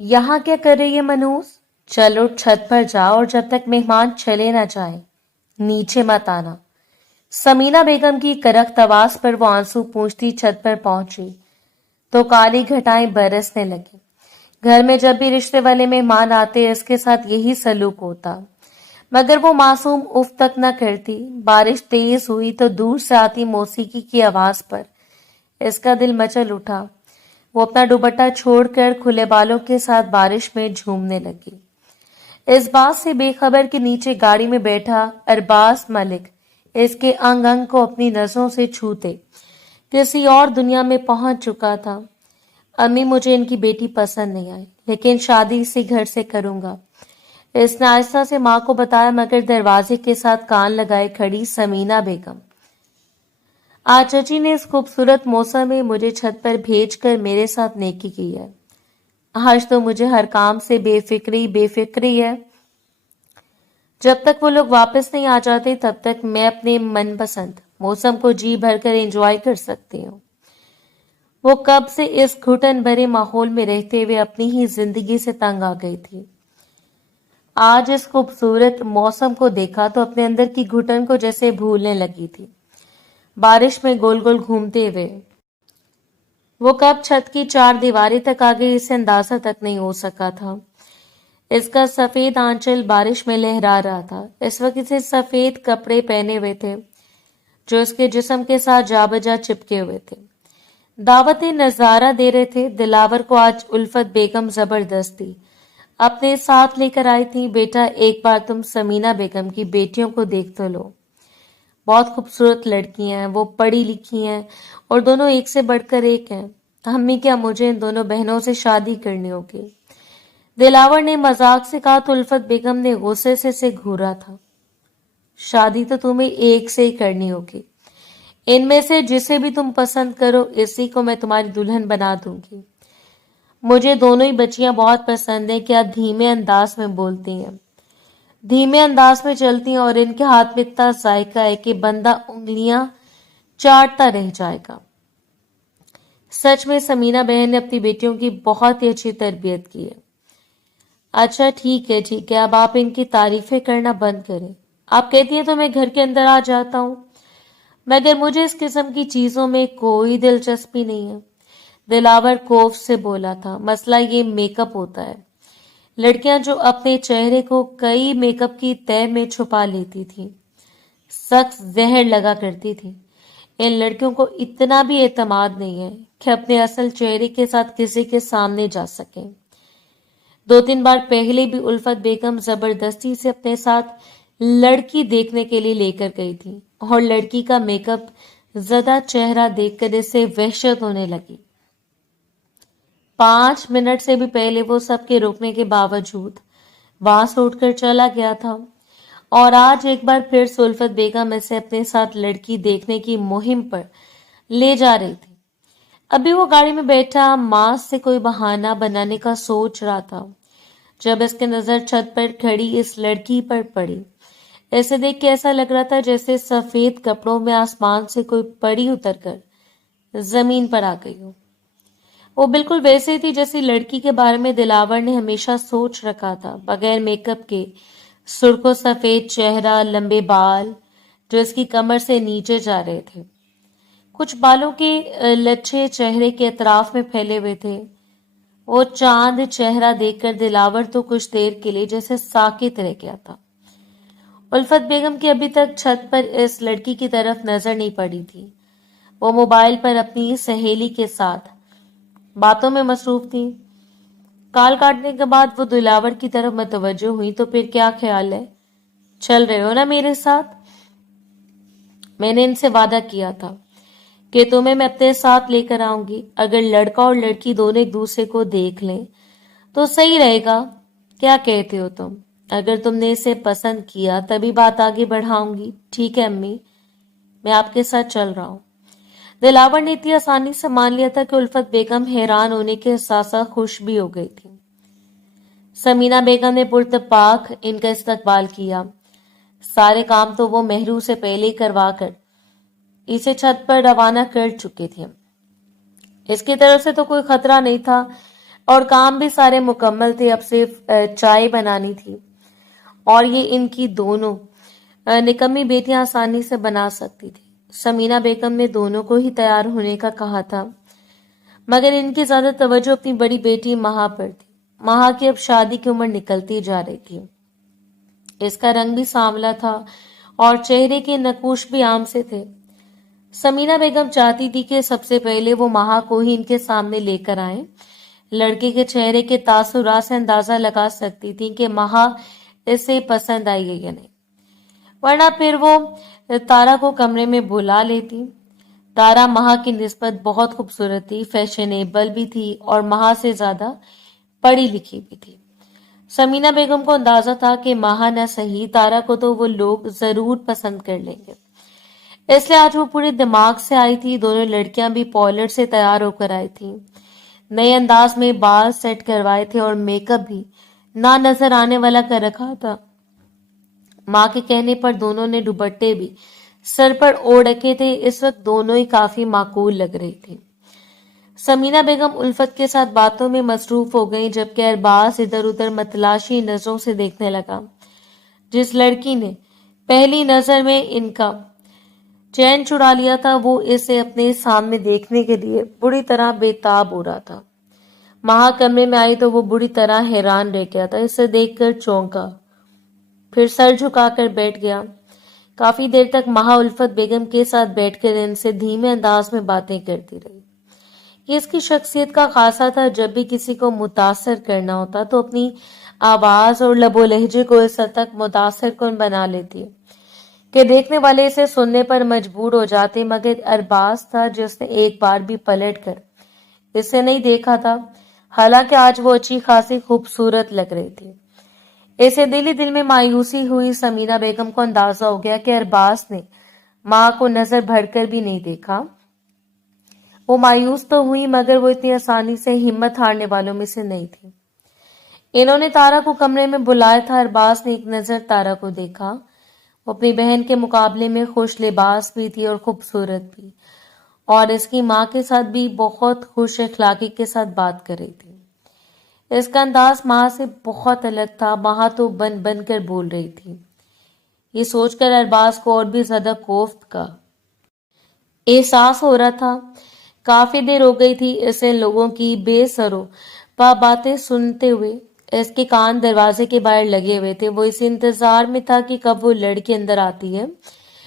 यहाँ क्या कर रही है मनूस? चलो छत पर जाओ और जब तक मेहमान चले ना जाएं, नीचे मत आना। समीना बेगम की करख्त आवाज पर वो आंसू पूंछती छत पर पहुंची तो काली घटाएं बरसने लगी। घर में जब भी रिश्ते वाले मेहमान आते इसके साथ यही सलूक होता, मगर वो मासूम उफ तक न करती। बारिश तेज हुई तो दूर से आती मौसीकी की आवाज पर इसका दिल मचल उठा। वो अपना दुपट्टा छोड़कर खुले बालों के साथ बारिश में झूमने लगी, इस बात से बेखबर कि नीचे गाड़ी में बैठा अरबाज मलिक इसके अंग अंग को अपनी नजरों से छूते किसी और दुनिया में पहुंच चुका था। अम्मी, मुझे इनकी बेटी पसंद नहीं आई, लेकिन शादी इसी घर से करूंगा, इसने आहिस्ता से माँ को बताया, मगर दरवाजे के साथ कान लगाए खड़ी समीना बेगम। आज चची ने इस खूबसूरत मौसम में मुझे छत पर भेजकर मेरे साथ नेकी की है। आज तो मुझे हर काम से बेफिक्री है। जब तक वो लोग वापस नहीं आ जाते तब तक मैं अपने मनपसंद मौसम को जी भरकर एंजॉय कर सकती हूँ। वो कब से इस घुटन भरे माहौल में रहते हुए अपनी ही जिंदगी से तंग आ गई थी। आज इस खूबसूरत मौसम को देखा तो अपने अंदर की घुटन को जैसे भूलने लगी थी। बारिश में गोल गोल घूमते हुए वो कब छत की चार दीवारी तक आ गई इसे अंदाजा तक नहीं हो सका था। इसका सफेद आंचल बारिश में लहरा रहा था। इस वक्त इसे सफेद कपड़े पहने हुए थे जो इसके जिस्म के साथ जाबजा चिपके हुए थे। दावतें नजारा दे रहे थे। दिलावर को आज उल्फत बेगम जबरदस्ती अपने साथ लेकर आई थी। बेटा, एक बार तुम समीना बेगम की बेटियों को देख तो लो, बहुत खूबसूरत लड़कियां हैं, वो पढ़ी लिखी हैं और दोनों एक से बढ़कर एक हैं। अम्मी, क्या मुझे इन दोनों बहनों से शादी करनी होगी? दिलावर ने मजाक से कहा तो उल्फत बेगम ने गुस्से से घूरा था। शादी तो तुम्हें एक से ही करनी होगी। इनमें से जिसे भी तुम पसंद करो इसी को मैं तुम्हारी दुल्हन बना दूंगी। मुझे दोनों ही बच्चियां बहुत पसंद है। क्या धीमे अंदाज में बोलती हैं, धीमे अंदाज में चलती हैं और इनके हाथ में इतना जायका है कि बंदा उंगलियां चाटता रह जाएगा। सच में समीना बहन ने अपनी बेटियों की बहुत ही अच्छी तरबियत की है। अच्छा ठीक है, अब आप इनकी तारीफें करना बंद करें। आप कहती हैं तो मैं घर के अंदर आ जाता हूं, मगर मुझे इस किस्म की चीजों में कोई दिलचस्पी नहीं है। दिलावर कोफ से बोला था। मसला ये मेकअप होता है। लड़कियां जो अपने चेहरे को कई मेकअप की तह में छुपा लेती थी सख्त जहर लगा करती थी। इन लड़कियों को इतना भी एतमाद नहीं है कि अपने असल चेहरे के साथ किसी के सामने जा सकें। 2-3 बार पहले भी उल्फत बेगम जबरदस्ती से अपने साथ लड़की देखने के लिए लेकर गई थी और लड़की का मेकअप ज्यादा चेहरा देखकर इसे वहशत होने लगी। 5 मिनट से भी पहले वो सबके रोकने के बावजूद वहां से उठकर चला गया था और आज एक बार फिर सुल्फत बेगम इसे अपने साथ लड़की देखने की मुहिम पर ले जा रही थी। अभी वो गाड़ी में बैठा मां से कोई बहाना बनाने का सोच रहा था जब इसकी नजर छत पर खड़ी इस लड़की पर पड़ी। ऐसे देख के ऐसा लग रहा था जैसे सफेद कपड़ों में आसमान से कोई परी उतरकर जमीन पर आ गई हो। वो बिल्कुल वैसे थी जैसी लड़की के बारे में दिलावर ने हमेशा सोच रखा था, बगैर मेकअप के, सुर्खो सफेद चेहरा, लंबे बाल जो इसकी कमर से नीचे जा रहे थे, कुछ बालों के लच्छे चेहरे के अतराफ में फैले हुए थे। वो चांद चेहरा देखकर दिलावर तो कुछ देर के लिए जैसे साकित रह गया था। उल्फत बेगम की अभी तक छत पर इस लड़की की तरफ नजर नहीं पड़ी थी। वो मोबाइल पर अपनी सहेली के साथ बातों में मसरूफ थी। काल काटने के बाद वो दिलावर की तरफ मतवज्जो हुई। तो फिर क्या ख्याल है, चल रहे हो ना मेरे साथ? मैंने इनसे वादा किया था कि तुम्हें मैं अपने साथ लेकर आऊंगी। अगर लड़का और लड़की दोनों एक दूसरे को देख लें तो सही रहेगा। क्या कहते हो तुम? अगर तुमने इसे पसंद किया तभी बात आगे बढ़ाऊंगी। ठीक है अम्मी, मैं आपके साथ चल रहा हूं। दिलावर ने इतनी आसानी से मान लिया था कि उल्फत बेगम हैरान होने के साथ साथ खुश भी हो गई थी। समीना बेगम ने पुरतपाक इनका इस्तकबाल किया। सारे काम तो वो मेहरू से पहले ही करवा कर इसे छत पर रवाना कर चुके थे। इसकी तरफ से तो कोई खतरा नहीं था। اور کام بھی سارے مکمل تھے، اب صرف چائے بنانی تھی اور یہ ان کی دونوں نکمی بیٹیاں آسانی سے بنا سکتی تھی۔ سمینہ بیگم نے دونوں کو ہی تیار ہونے کا کہا تھا، مگر ان کی زیادہ توجہ اپنی بڑی بیٹی مہا پر تھی۔ مہا کی اب شادی کی عمر نکلتی جا رہی تھی۔ اس کا رنگ بھی سانولا تھا اور چہرے کے نقوش بھی عام سے تھے۔ سمینہ بیگم چاہتی تھی کہ سب سے پہلے وہ مہا کو ہی ان کے سامنے لے کر آئیں۔ لڑکے کے چہرے کے تاثرات سے اندازہ لگا سکتی تھی کہ مہا اسے پسند آئی ہے یا نہیں، ورنہ پھر وہ تارا کو کمرے میں بلا لیتی۔ تارا مہا کی نسبت بہت خوبصورت تھی، فیشنیبل بھی تھی اور مہا سے زیادہ پڑھی لکھی بھی تھی۔ سمینہ بیگم کو اندازہ تھا کہ مہا نہ صحیح، تارا کو تو وہ لوگ ضرور پسند کر لیں گے، اس لیے آج وہ پورے دماغ سے آئی تھی۔ دونوں لڑکیاں بھی پارلر سے تیار ہو کر آئی تھیں، نئے انداز میں بال سیٹ کروائے تھے اور میک اپ بھی نہ نظر آنے والا کر رکھا تھا۔ ماں کے کہنے پر دونوں نے دوپٹے بھی سر پر اوڑھ رکھے تھے، اس وقت دونوں ہی کافی معقول لگ رہی تھی۔ سمینہ بیگم الفت کے ساتھ باتوں میں مصروف ہو گئیں، جبکہ ارباز ادھر ادھر متلاشی نظروں سے دیکھنے لگا۔ جس لڑکی نے پہلی نظر میں ان کا چین چڑا لیا تھا، وہ اسے اپنے سامنے دیکھنے کے لیے بری طرح بے تاب ہو رہا تھا۔ مہا کمرے میں آئی تو وہ بری طرح حیران رہ گیا تھا، اسے دیکھ کر چونکا، پھر سر جھکا کر بیٹھ گیا۔ کافی دیر تک مہا الفت بیگم کے ساتھ بیٹھ کر ان سے دھیمے انداز میں باتیں کرتی رہی۔ یہ اس کی شخصیت کا خاصہ تھا، جب بھی کسی کو متاثر کرنا ہوتا تو اپنی آواز اور لب و لہجے کو اس حد تک متاثر کن بنا لیتی کہ دیکھنے والے اسے سننے پر مجبور ہو جاتے، مگر ارباز تھا جس نے ایک بار بھی پلٹ کر اسے نہیں دیکھا تھا، حالانکہ آج وہ اچھی خاصی خوبصورت لگ رہی تھی۔ اسے دل ہی دل میں مایوسی ہوئی۔ سمینہ بیگم کو اندازہ ہو گیا کہ ارباز نے ماں کو نظر بھر کر بھی نہیں دیکھا۔ وہ مایوس تو ہوئی، مگر وہ اتنی آسانی سے ہمت ہارنے والوں میں سے نہیں تھی۔ انہوں نے تارا کو کمرے میں بلایا تھا۔ ارباز نے ایک نظر تارا کو دیکھا، وہ اپنی بہن کے مقابلے میں خوش لباس بھی تھی اور خوبصورت بھی، اور اس کی ماں کے ساتھ بھی بہت خوش اخلاقی کے ساتھ بات کر رہی تھی۔ اس کا انداز ماں سے بہت الگ تھا، ماں تو بن بن کر بول رہی تھی۔ یہ سوچ کر ارباز کو اور بھی زیادہ کوفت کا احساس ہو رہا تھا۔ کافی دیر ہو گئی تھی اسے لوگوں کی بے سرو پا باتیں سنتے ہوئے۔ اس کے کان دروازے کے باہر لگے ہوئے تھے، وہ اس انتظار میں تھا کہ کب وہ لڑکی اندر آتی ہے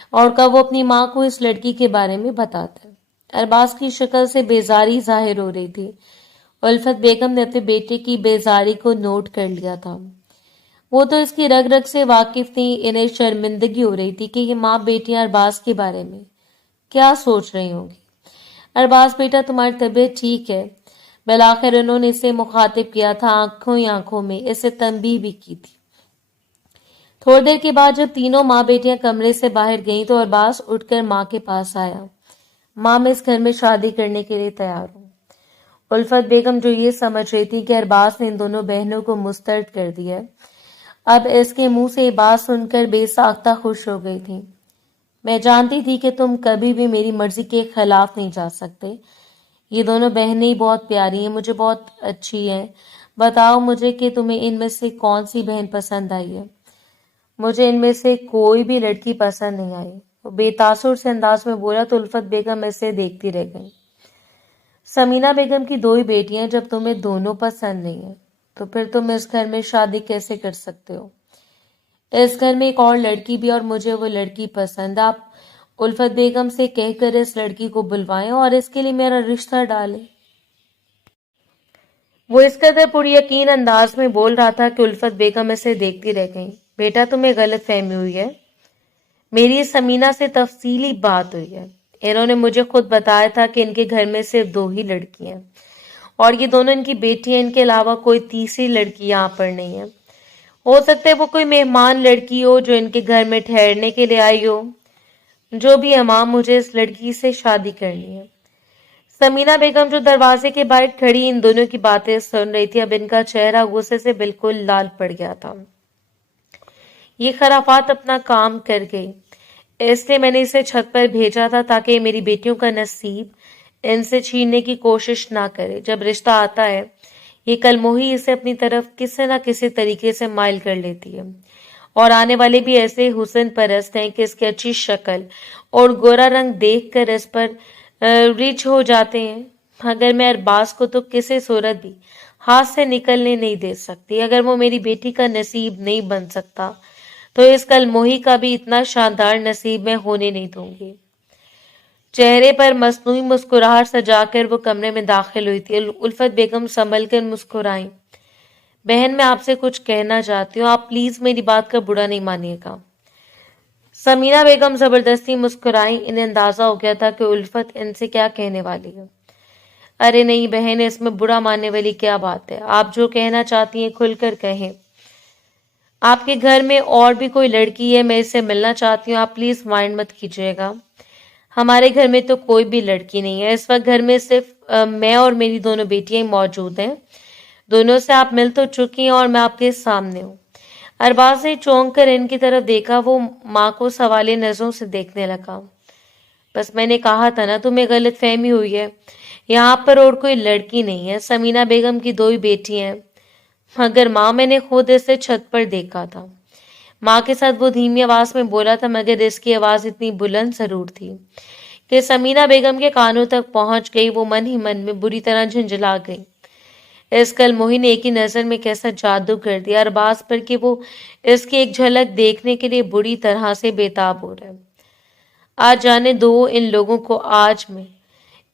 اور کب وہ اپنی ماں کو اس لڑکی کے بارے میں بتاتا ہے۔ ارباز کی شکل سے بیزاری ظاہر ہو رہی تھی۔ الفت بیگم نے اپنے بیٹے کی بیزاری کو نوٹ کر لیا تھا۔ وہ تو اس کی رگ رگ سے واقف تھی، انہیں شرمندگی ہو رہی تھی کہ یہ ماں بیٹیاں ارباز کے بارے میں کیا سوچ رہی ہوں گی۔ ارباز بیٹا، تمہاری طبیعت ٹھیک ہے؟ بالآخر انہوں نے اسے مخاطب کیا تھا، آنکھوں ہی آنکھوں میں اسے تنبیہ بھی کی تھی۔ تھوڑی دیر کے بعد جب تینوں ماں بیٹیاں کمرے سے باہر گئیں تو ارباز اٹھ کر ماں کے پاس آیا۔ ماں، میں اس گھر میں شادی کرنے کے لیے تیار ہوں۔ الفت بیگم جو یہ سمجھ رہی تھی کہ ارباز نے ان دونوں بہنوں کو مسترد کر دیا ہے، اب اس کے منہ سے یہ بات سن کر بے ساختہ خوش ہو گئی تھی۔ میں جانتی تھی کہ تم کبھی بھی میری مرضی کے خلاف نہیں جا سکتے۔ یہ دونوں بہنیں بہت پیاری ہیں، مجھے بہت اچھی ہیں۔ بتاؤ مجھے کہ تمہیں ان میں سے کون سی بہن پسند آئی ہے؟ مجھے ان میں سے کوئی بھی لڑکی پسند نہیں آئی، وہ بے تاثر سے انداز میں بولا تو الفت بیگم اسے دیکھتی رہ گئی۔ سمینہ بیگم کی دو ہی بیٹیاں، جب تمہیں دونوں پسند نہیں ہیں تو پھر تم اس گھر میں شادی کیسے کر سکتے ہو؟ اس گھر میں ایک اور لڑکی بھی اور مجھے وہ لڑکی پسند۔ آپ الفت بیگم سے کہہ کر اس لڑکی کو بلوائیں اور اس کے لیے میرا رشتہ ڈالیں۔ وہ اس قدر پوری یقین انداز میں بول رہا تھا کہ الفت بیگم اسے دیکھتی رہ گئی۔ بیٹا، تمہیں غلط فہمی ہوئی ہے، میری سمینہ سے تفصیلی بات ہوئی ہے۔ انہوں نے مجھے خود بتایا تھا کہ ان کے گھر میں صرف دو ہی لڑکی ہیں اور یہ دونوں ان کی بیٹی ہیں، ان کے علاوہ کوئی تیسری لڑکی یہاں پر نہیں ہے۔ ہو سکتا ہے وہ کوئی مہمان لڑکی ہو جو ان کے گھر میں ٹھہرنے کے لیے آئی ہو۔ جو بھی امام، مجھے اس لڑکی سے شادی کرنی ہے۔ سمینہ بیگم جو دروازے کے باہر کھڑی ان دونوں کی باتیں سن رہی تھی، اب ان کا چہرہ غصے سے بالکل لال پڑ گیا تھا۔ یہ خرافات اپنا کام کر گئی، اس لیے میں نے اسے چھت پر بھیجا تھا تاکہ میری بیٹیوں کا نصیب ان سے چھیننے کی کوشش نہ کرے۔ جب رشتہ آتا ہے ये कल मोही इसे अपनी तरफ किसी न किसी तरीके से माइल कर लेती है, और आने वाले भी ऐसे हुस्न परस्त हैं कि इसकी अच्छी शक्ल और गोरा रंग देखकर इस पर रिच हो जाते हैं। मगर मैं अरबाज को तो किसी सूरत भी हाथ से निकलने नहीं दे सकती। अगर वो मेरी बेटी का नसीब नहीं बन सकता तो इस कल मोही का भी इतना शानदार नसीब मैं होने नहीं दूंगी। चेहरे पर मसनूई मुस्कुराहट सजाकर वो कमरे में दाखिल हुई थी। उल्फत बेगम संभल कर मुस्कुराई। बहन, मैं आपसे कुछ कहना चाहती हूँ, आप प्लीज मेरी बात का बुरा नहीं मानिएगा। समीना बेगम जबरदस्ती मुस्कुराई। इन्हें अंदाजा हो गया था कि उल्फत इनसे क्या कहने वाली है। अरे नहीं बहन, इसमें बुरा मानने वाली क्या बात है, आप जो कहना चाहती हैं खुलकर कहें। आपके घर में और भी कोई लड़की है, मैं इससे मिलना चाहती हूँ, आप प्लीज माइंड मत कीजिएगा। हमारे घर में तो कोई भी लड़की नहीं है, इस वक्त घर में सिर्फ मैं और मेरी दोनों बेटियां मौजूद हैं। दोनों से आप मिल तो चुकी हैं और मैं आपके सामने हूँ। अरबाज ने चौंक कर इनकी तरफ देखा। वो माँ को सवाले नजरों से देखने लगा। बस मैंने कहा था ना, तुम्हें गलत फहमी हुई है। यहाँ पर और कोई लड़की नहीं है, समीना बेगम की 2 ही बेटी हैं। मगर माँ, मैंने खुद इसे छत पर देखा था। माँ के साथ वो धीमी आवाज में बोला था, मगर इसकी आवाज इतनी बुलंद जरूर थी कि समीना बेगम के कानों तक पहुंच गई। वो मन ही मन में बुरी तरह झंझला गई। इस कल मोही ने एक ही नजर में कैसा जादू कर दिया अरबाज पर कि वो इसकी एक झलक देखने के लिए बुरी तरह से बेताब हो रहा है। आज जाने दो इन लोगों को, आज मैं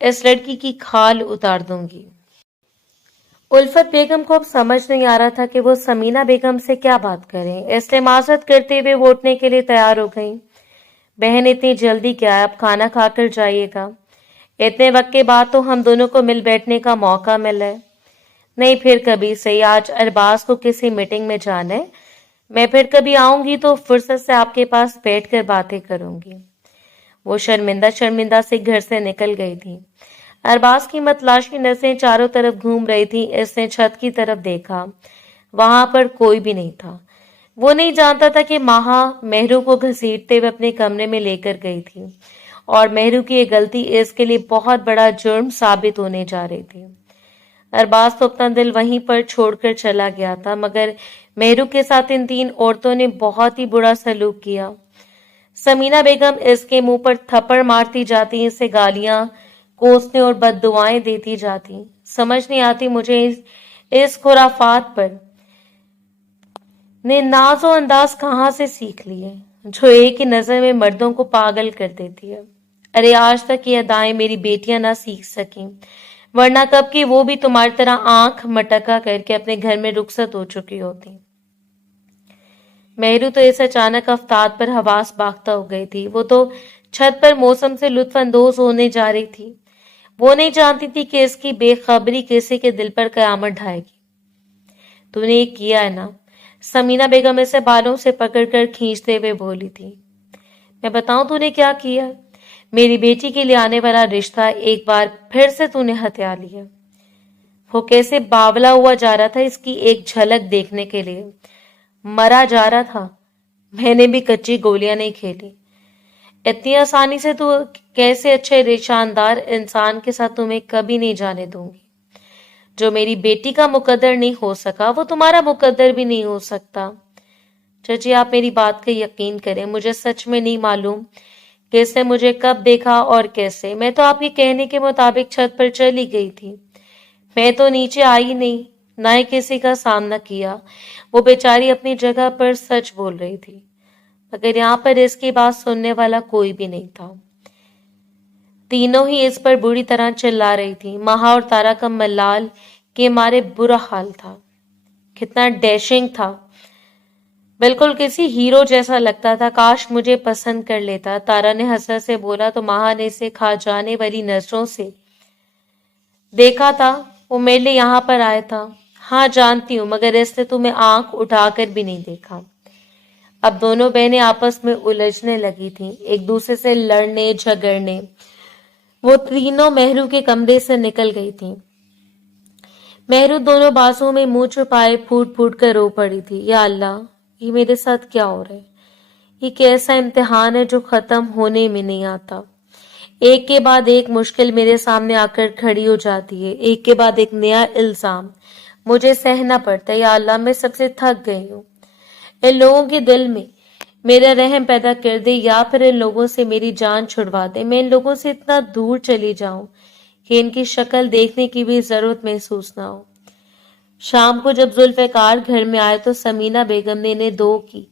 इस लड़की की खाल उतार दूंगी। उल्फत बेगम को अब समझ नहीं आ रहा था कि वो समीना बेगम से क्या बात करें, इसलिए माजरत करते हुए वो उठने के लिए तैयार हो गई। बहन, इतनी जल्दी क्या है, आप खाना खाकर जाइएगा। इतने वक्त के बाद तो हम दोनों को मिल बैठने का मौका मिला है। नहीं, फिर कभी सही, आज अरबाज को किसी मीटिंग में जाना है। मैं फिर कभी आऊंगी तो फुर्सत से आपके पास बैठकर बातें करूंगी। वो शर्मिंदा शर्मिंदा से घर से निकल गई थी। अरबाज की मतलाशी नसें चारों तरफ घूम रही थी। इसने छत की तरफ देखा, वहां पर कोई भी नहीं था। वो नहीं जानता था कि माहा मेहरू को घसीटते हुए अपने कमरे में लेकर गई थी, और मेहरू की ये गलती इसके लिए बहुत बड़ा जुर्म साबित होने जा रही थी। अरबाज तो अपना दिल वहीं पर छोड़कर चला गया था, मगर मेहरू के साथ इन 3 औरतों ने बहुत ही बुरा सलूक किया। समीना बेगम इसके मुंह पर थप्पड़ मारती जाती, इसे गालियां कोसने और बद्दुआएं देती जाती। समझ नहीं आती मुझे इस खुराफात पर ने नाजो अंदाज कहाँ से सीख लिए, जो एक ही नजर में मर्दों को पागल कर देती है। अरे आज तक ये अदाएं मेरी बेटियां ना सीख सकी, वरना कब की वो भी तुम्हारी तरह आंख मटका करके अपने घर में रुखसत हो चुकी होती। मेहरू तो इस अचानक अफ्ताब पर हवास बाख्ता हो गई थी। वो तो छत पर मौसम से लुत्फ अंदोज होने जा रही थी। वो नहीं जानती थी कि इसकी बेखबरी किसी के दिल पर कयामत ढाएगी। तूने ये किया है ना? समीना बेगम इसे बालों से पकड़कर खींचते हुए बोली थी। मैं बताऊं तूने क्या किया? मेरी बेटी के लिए आने वाला रिश्ता एक बार फिर से तूने हत्या लिया। वो कैसे बावला हुआ जा रहा था इसकी एक झलक देखने के लिए। मरा जा रहा था। मैंने भी कच्ची गोलियां नहीं खेली। इतनी आसानी से तू कैसे अच्छे शानदार इंसान के साथ तुम्हें कभी नहीं जाने दूंगी। जो मेरी बेटी का मुकद्दर नहीं हो सका वो तुम्हारा मुकद्दर भी नहीं हो सकता। चाची, आप मेरी बात का यकीन करें, मुझे सच में नहीं मालूम कि इसने मुझे कब देखा और कैसे। मैं तो आपके कहने के मुताबिक छत पर चली गई थी। मैं तो नीचे आई नहीं, ना ही किसी का सामना किया। वो बेचारी अपनी जगह पर सच बोल रही थी, मगर यहाँ पर इसकी बात सुनने वाला कोई भी नहीं था। तीनों ही इस पर बुरी तरह चिल्ला रही थी। महा और तारा का मलाल के मारे बुरा हाल था। कितना डैशिंग था, बिल्कुल किसी हीरो जैसा लगता था। काश मुझे पसंद कर लेता, तारा ने हंसते से बोला तो महा ने इसे खा जाने वाली नजरों से देखा था। वो मेरे लिए यहाँ पर आया था। हाँ जानती हूँ, मगर इसने तुम्हें आंख उठाकर भी नहीं देखा। अब दोनों बहनें आपस में उलझने लगी थीं, एक दूसरे से लड़ने झगड़ने। वो तीनों मेहरू के कमरे से निकल गई थीं। मेहरू दोनों बाजुओं में मुंह छुपाए फूट फूट कर रो पड़ी थी। या अल्लाह, ये मेरे साथ क्या हो रहा है? ये कैसा इम्तिहान है जो खत्म होने में नहीं आता। एक के बाद एक मुश्किल मेरे सामने आकर खड़ी हो जाती है, एक के बाद एक नया इल्जाम मुझे सहना पड़ता है। या अल्लाह, मैं सबसे थक गई हूँ। इन लोगों के दिल में मेरा रहम पैदा कर दे, या फिर इन लोगों से मेरी जान छुड़वा दे। मैं इन लोगों से इतना दूर चली जाऊं कि इनकी शक्ल देखने की भी जरूरत महसूस ना हो। शाम को जब जुल्फिकार घर में आए तो समीना बेगम ने इन्हें 2 की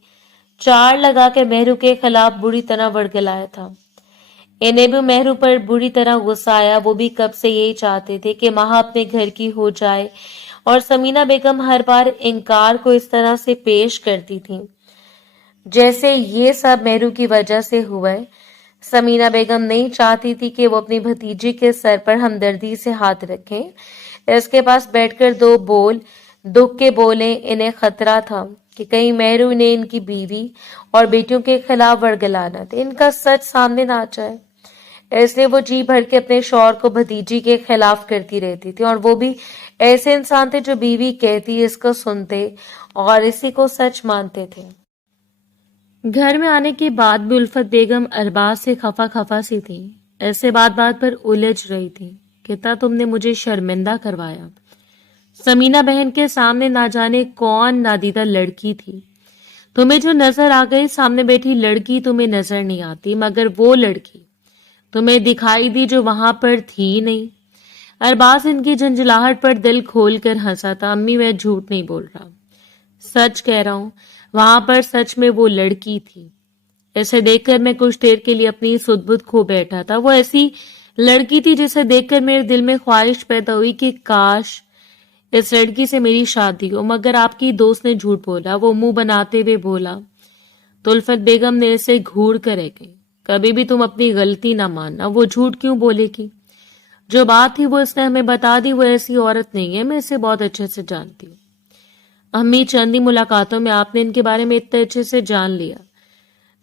4 लगाकर मेहरू के खिलाफ बुरी तरह वड़गलाया था। इन्हें भी मेहरू पर बुरी तरह गुस्सा आया। वो भी कब से यही चाहते थे कि माह अपने घर की हो जाए, और समीना बेगम हर बार इनकार को इस तरह से पेश करती थी जैसे ये सब मेहरू की वजह से हुआ है। समीना बेगम नहीं चाहती थी कि वो अपनी भतीजी के सर पर हमदर्दी से हाथ रखें। इसके पास बैठकर 2 बोल दुख के बोले। इन्हें खतरा था कि कहीं मेहरू ने इनकी बीवी और बेटियों के खिलाफ वड़गलाना दे, इनका सच सामने ना आ जाए। इसलिए वो जी भर के अपने शौहर को भतीजी के खिलाफ करती रहती थी, और वो भी ऐसे इंसान थे जो बीवी कहती इसको सुनते और इसी को सच मानते थे। घर में आने के बाद भी उल्फत बेगम अरबाज से खफा खफा सी थी। ऐसे बात बात पर उलझ रही थी। कितना तुमने मुझे शर्मिंदा करवाया। समीना बहन के सामने ना जाने कौन नादीदा लड़की थी। तुम्हें जो नजर आ गई, सामने बैठी लड़की तुम्हें नजर नहीं आती, मगर वो लड़की तुम्हें दिखाई दी जो वहां पर थी नहीं। अरबाज इनकी झंझलाहट पर दिल खोल कर हंसा था। अम्मी, मैं झूठ नहीं बोल रहा, सच कह रहा हूं। वहां पर सच में वो लड़की थी। ऐसे देखकर मैं कुछ देर के लिए अपनी सुध-बुध खो बैठा था। वो ऐसी लड़की थी जिसे देखकर मेरे दिल में ख्वाहिश पैदा हुई कि काश इस लड़की से मेरी शादी हो, मगर आपकी दोस्त ने झूठ बोला। वो मुंह बनाते हुए बोला। तो उल्फत बेगम ने इसे घूर कर रह गई। कभी भी तुम अपनी गलती ना मानना। वो झूठ क्यों बोलेगी? जो बात थी वो इसने हमें बता दी। वो ऐसी औरत नहीं है, मैं इसे बहुत अच्छे से जानती हूँ। अम्मी, चंद ही मुलाकातों में आपने इनके बारे में इतने अच्छे से जान लिया।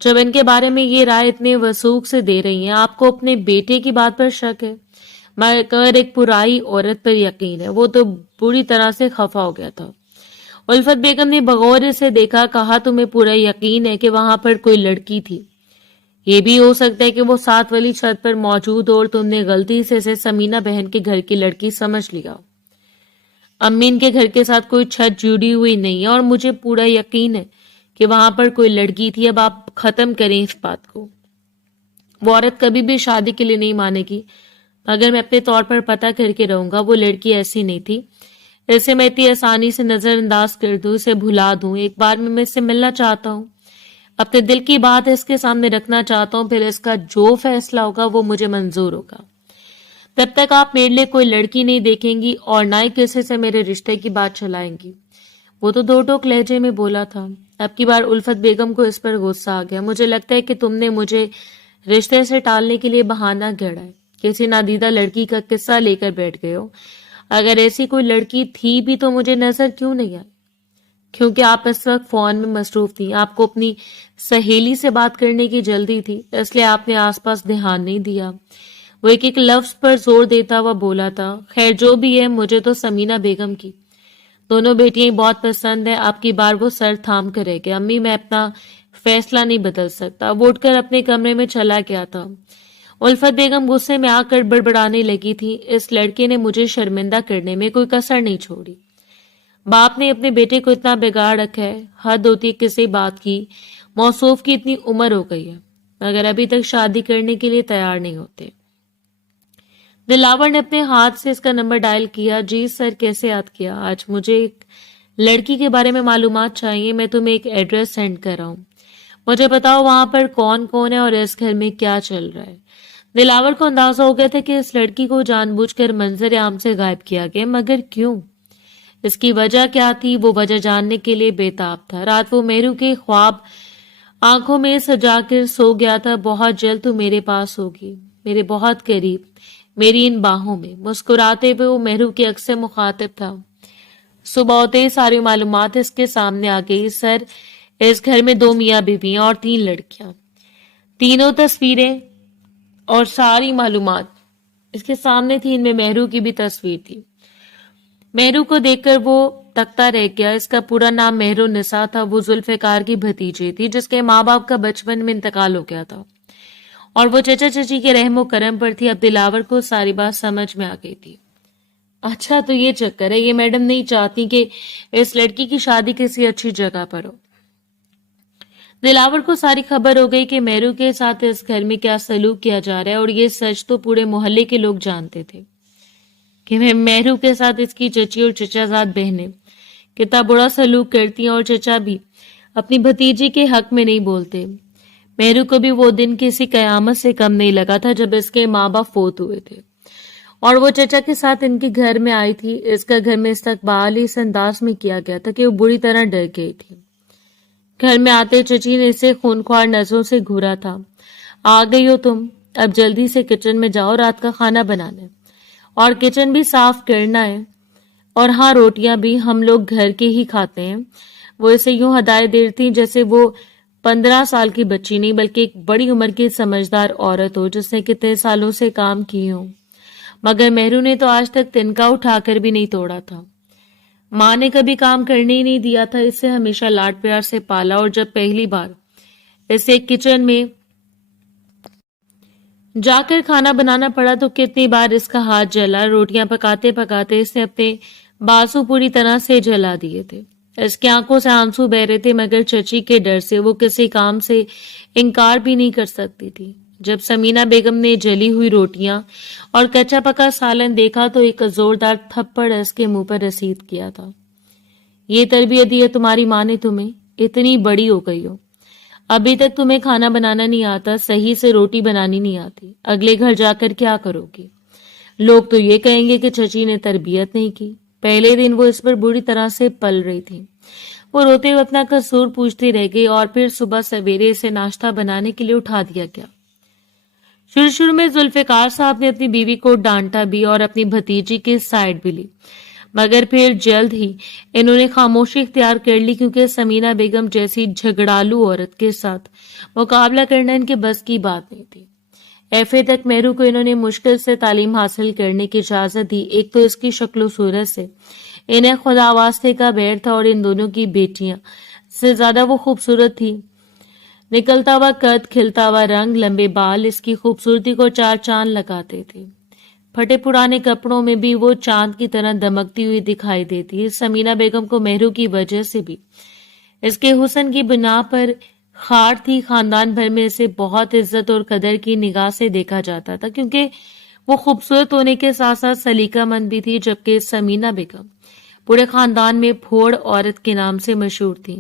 जब इनके बारे में ये राय इतने वसूख से दे रही हैं, आपको अपने बेटे की बात पर शक है, मगर एक पुराई औरत पर यकीन है। वो तो बुरी तरह से खफा हो गया था। उल्फत बेगम ने बगौर इसे देखा, कहा, तुम्हें पूरा यकीन है कि वहां पर कोई लड़की थी? ये भी हो सकता है कि वो 7 वाली छत पर मौजूद हो और तुमने गलती से इसे समीना बहन के घर की लड़की समझ लिया। अम्मी, इनके घर के साथ कोई छत जुड़ी हुई नहीं है और मुझे पूरा यकीन है कि वहां पर कोई लड़की थी। अब आप खत्म करें इस बात को। वो औरत कभी भी शादी के लिए नहीं मानेगी, मगर मैं अपने तौर पर पता करके रहूंगा। वो लड़की ऐसी नहीं थी। इसे मैं इतनी आसानी से नजरअंदाज कर दूं, इसे भुला दूं। एक बार मैं इससे मिलना चाहता हूँ, अपने दिल की बात इसके सामने रखना चाहता हूँ, फिर इसका जो फैसला होगा वो मुझे मंजूर होगा। तब तक आप मेरे लिए कोई लड़की नहीं देखेंगी और ना ही किसी से मेरे रिश्ते की बात चलाएंगी। वो तो 2 टोक लहजे में बोला था। अब की बार उल्फत बेगम को इस पर गुस्सा आ गया। मुझे लगता है कि तुमने मुझे रिश्ते से टालने के लिए बहाना गढ़ा है। किसी नादीदा लड़की का किस्सा लेकर बैठ गए हो। अगर ऐसी कोई लड़की थी भी तो मुझे नजर क्यों नहीं आई? क्योंकि आप इस वक्त फोन में मसरूफ थी। आपको अपनी सहेली से बात करने की जल्दी थी, इसलिए आपने आसपास ध्यान नहीं दिया। वो एक एक लफ्ज पर जोर देता हुआ बोला था। खैर, जो भी है, मुझे तो समीना बेगम की दोनों बेटियां बहुत पसंद है। आपकी बार वो सर थाम कर रह गया। अम्मी, मैं अपना फैसला नहीं बदल सकता। वो उठकर अपने कमरे में चला गया था। उल्फत बेगम गुस्से में आकर बड़बड़ाने लगी थी। इस लड़के ने मुझे शर्मिंदा करने में कोई कसर नहीं छोड़ी। बाप ने अपने बेटे को इतना बिगाड़ रखा है, हद होती है किसी बात की। मौसूफ की इतनी उम्र हो गई है, मगर अभी तक शादी करने के लिए तैयार नहीं होते। दिलावर ने अपने हाथ से इसका नंबर डायल किया। जी सर, कैसे याद किया? आज मुझे एक लड़की के बारे में मालूमात चाहिए। मैं तुम्हें एक एड्रेस सेंड कर रहा हूँ, मुझे बताओ वहां पर कौन कौन है और इस घर में क्या चल रहा है। दिलावर को अंदाजा हो गया था कि इस लड़की को जानबूझकर मंजर आम से गायब किया गया, मगर क्यों? इसकी वजह क्या थी? वो वजह जानने के लिए बेताब था। रात वो मेहरू के ख्वाब आंखों में सजाकर सो गया था। बहुत जल्द तू मेरे पास होगी, मेरे बहुत करीब, मेरी इन बाहों में। मुस्कुराते हुए वो मेहरू के अक्स से मुखातिब था। सुबह होते ही सारी मालूमात इसके सामने आ गई। सर, इस घर में 2 मियाँ बीवियां और 3 लड़कियां, तीनों तस्वीरें और सारी मालूमात इसके सामने थी। इनमें मेहरू की भी तस्वीर थी। मेहरू को देखकर वो तकता रह गया। इसका पूरा नाम मेहरुन्निसा था। वो जुल्फिकार की भतीजी थी जिसके माँ बाप का बचपन में इंतकाल हो गया था और वो चचा चची के रहमो करम पर थी। अब दिलावर को सारी बात समझ में आ गई थी। अच्छा, तो ये चक्कर है। ये मैडम नहीं चाहती कि इस लड़की की शादी किसी अच्छी जगह पर हो। दिलावर को सारी खबर हो गई कि मेहरू के साथ इस घर में क्या सलूक किया जा रहा है, और ये सच तो पूरे मोहल्ले के लोग जानते थे कि मेहरू के साथ इसकी चची और चचाजाद बहनें कितना बुरा सलूक करती हैं, और चचा भी अपनी भतीजी के हक में नहीं बोलते। मेहरू को भी वो दिन किसी कयामत से कम नहीं लगा था जब इसके माँ बाप फोत हुए थे और वो चचा के साथ इनके घर में आई थी। इसका घर में इस्तकबाल इस अंदाज में किया गया था कि वो बुरी तरह डर गई थी। घर में आते चची ने इसे खूनख्वार नजरों से घूरा था। आ गई हो तुम, अब जल्दी से किचन में जाओ, रात का खाना बनाना है और किचन भी साफ करना है, और हाँ, रोटियां भी हम लोग घर के ही खाते हैं। वो इसे यूं हदायत दे रही थी जैसे वो 15 साल की बच्ची नहीं बल्कि एक बड़ी उम्र की समझदार औरत हो जिसने कितने सालों से काम किए हो। मगर मेहरू ने तो आज तक तिनका उठाकर भी नहीं तोड़ा था। माँ ने कभी काम करने ही नहीं दिया था, इसे हमेशा लाड प्यार से पाला, और जब पहली बार इसे किचन में जाकर खाना बनाना पड़ा तो कितनी बार इसका हाथ जला। रोटियां पकाते पकाते इसने अपने बाजू पूरी तरह से जला दिए थे। इसकी आंखों से आंसू बह रहे थे, मगर चची के डर से वो किसी काम से इनकार भी नहीं कर सकती थी। जब समीना बेगम ने जली हुई रोटियां और कच्चा पका सालन देखा तो एक जोरदार थप्पड़ इसके मुंह पर रसीद किया था। ये तरबियत दी है तुम्हारी माँ ने तुम्हें, इतनी बड़ी हो गई हो, अभी तक तुम्हें खाना बनाना नहीं आता, सही से रोटी बनानी नहीं आती, अगले घर जाकर क्या करोगी? लोग तो ये कहेंगे कि चची ने तरबियत नहीं की। पहले दिन वो इस पर बुरी तरह से पल रही थी। वो रोते हुए अपना कसूर पूछती रह गई, और फिर सुबह सवेरे इसे नाश्ता बनाने के लिए उठा दिया गया। शुरू शुरू में जुल्फिकार साहब ने अपनी बीवी को डांटा भी और अपनी भतीजी की साइड भी ली, मगर फिर जल्द ही इन्होंने खामोशी इख्तियार कर ली, क्योंकि समीना बेगम जैसी झगड़ालू औरत के साथ मुकाबला करना इनके बस की बात नहीं थी। एफए तक मेहरू को इन्होंने मुश्किल से तालीम हासिल करने की इजाजत दी। एक तो इसकी शक्ल सूरत से इन्हें खुदा वास्ते का बैर था, और इन दोनों की बेटियां से ज्यादा वो खूबसूरत थी। निकलता हुआ कद, खिलता हुआ रंग, लंबे बाल इसकी खूबसूरती को चार चांद लगाते थे। फटे पुराने कपड़ों में भी वो चांद की तरह दमकती हुई दिखाई देती। समीना बेगम को मेहरू की वजह से भी इसके हुस्न की बिना पर खार थी। खानदान भर में इसे बहुत इज्जत और कदर की निगाह से देखा जाता था, क्योंकि वो खूबसूरत होने के साथ साथ सलीकामंद भी थी। जबकि समीना बेगम पूरे खानदान में फोड़ औरत के नाम से मशहूर थी।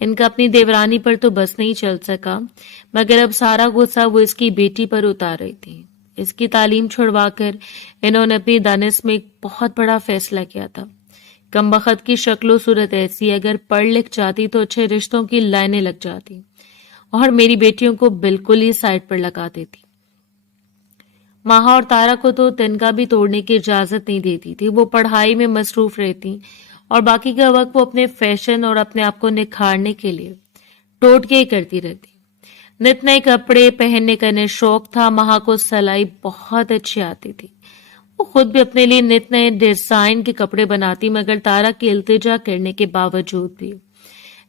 इनका अपनी देवरानी पर तो बस नहीं चल सका, मगर अब सारा गुस्सा वो इसकी बेटी पर उतार रही थी। इसकी तालीम छुड़वाकर इन्होंने अपनी दानिश में एक बहुत बड़ा फैसला किया था। कमबख्त की शक्लो सूरत ऐसी, अगर पढ़ लिख जाती तो अच्छे रिश्तों की लाइनें लग जाती और मेरी बेटियों को बिल्कुल ही साइड पर लगा देती। माहा और तारा को तो तिनका भी तोड़ने की इजाजत नहीं देती थी। वो पढ़ाई में मसरूफ रहती और बाकी का वक्त वो अपने फैशन और अपने आप को निखारने के लिए टोटके करती रहती। नित नए कपड़े पहनने का इन्हें शौक था। माहा को सिलाई बहुत अच्छी आती थी। वो खुद भी अपने लिए नित नए डिजाइन के कपड़े बनाती, मगर तारा की इल्तिजा करने के बावजूद भी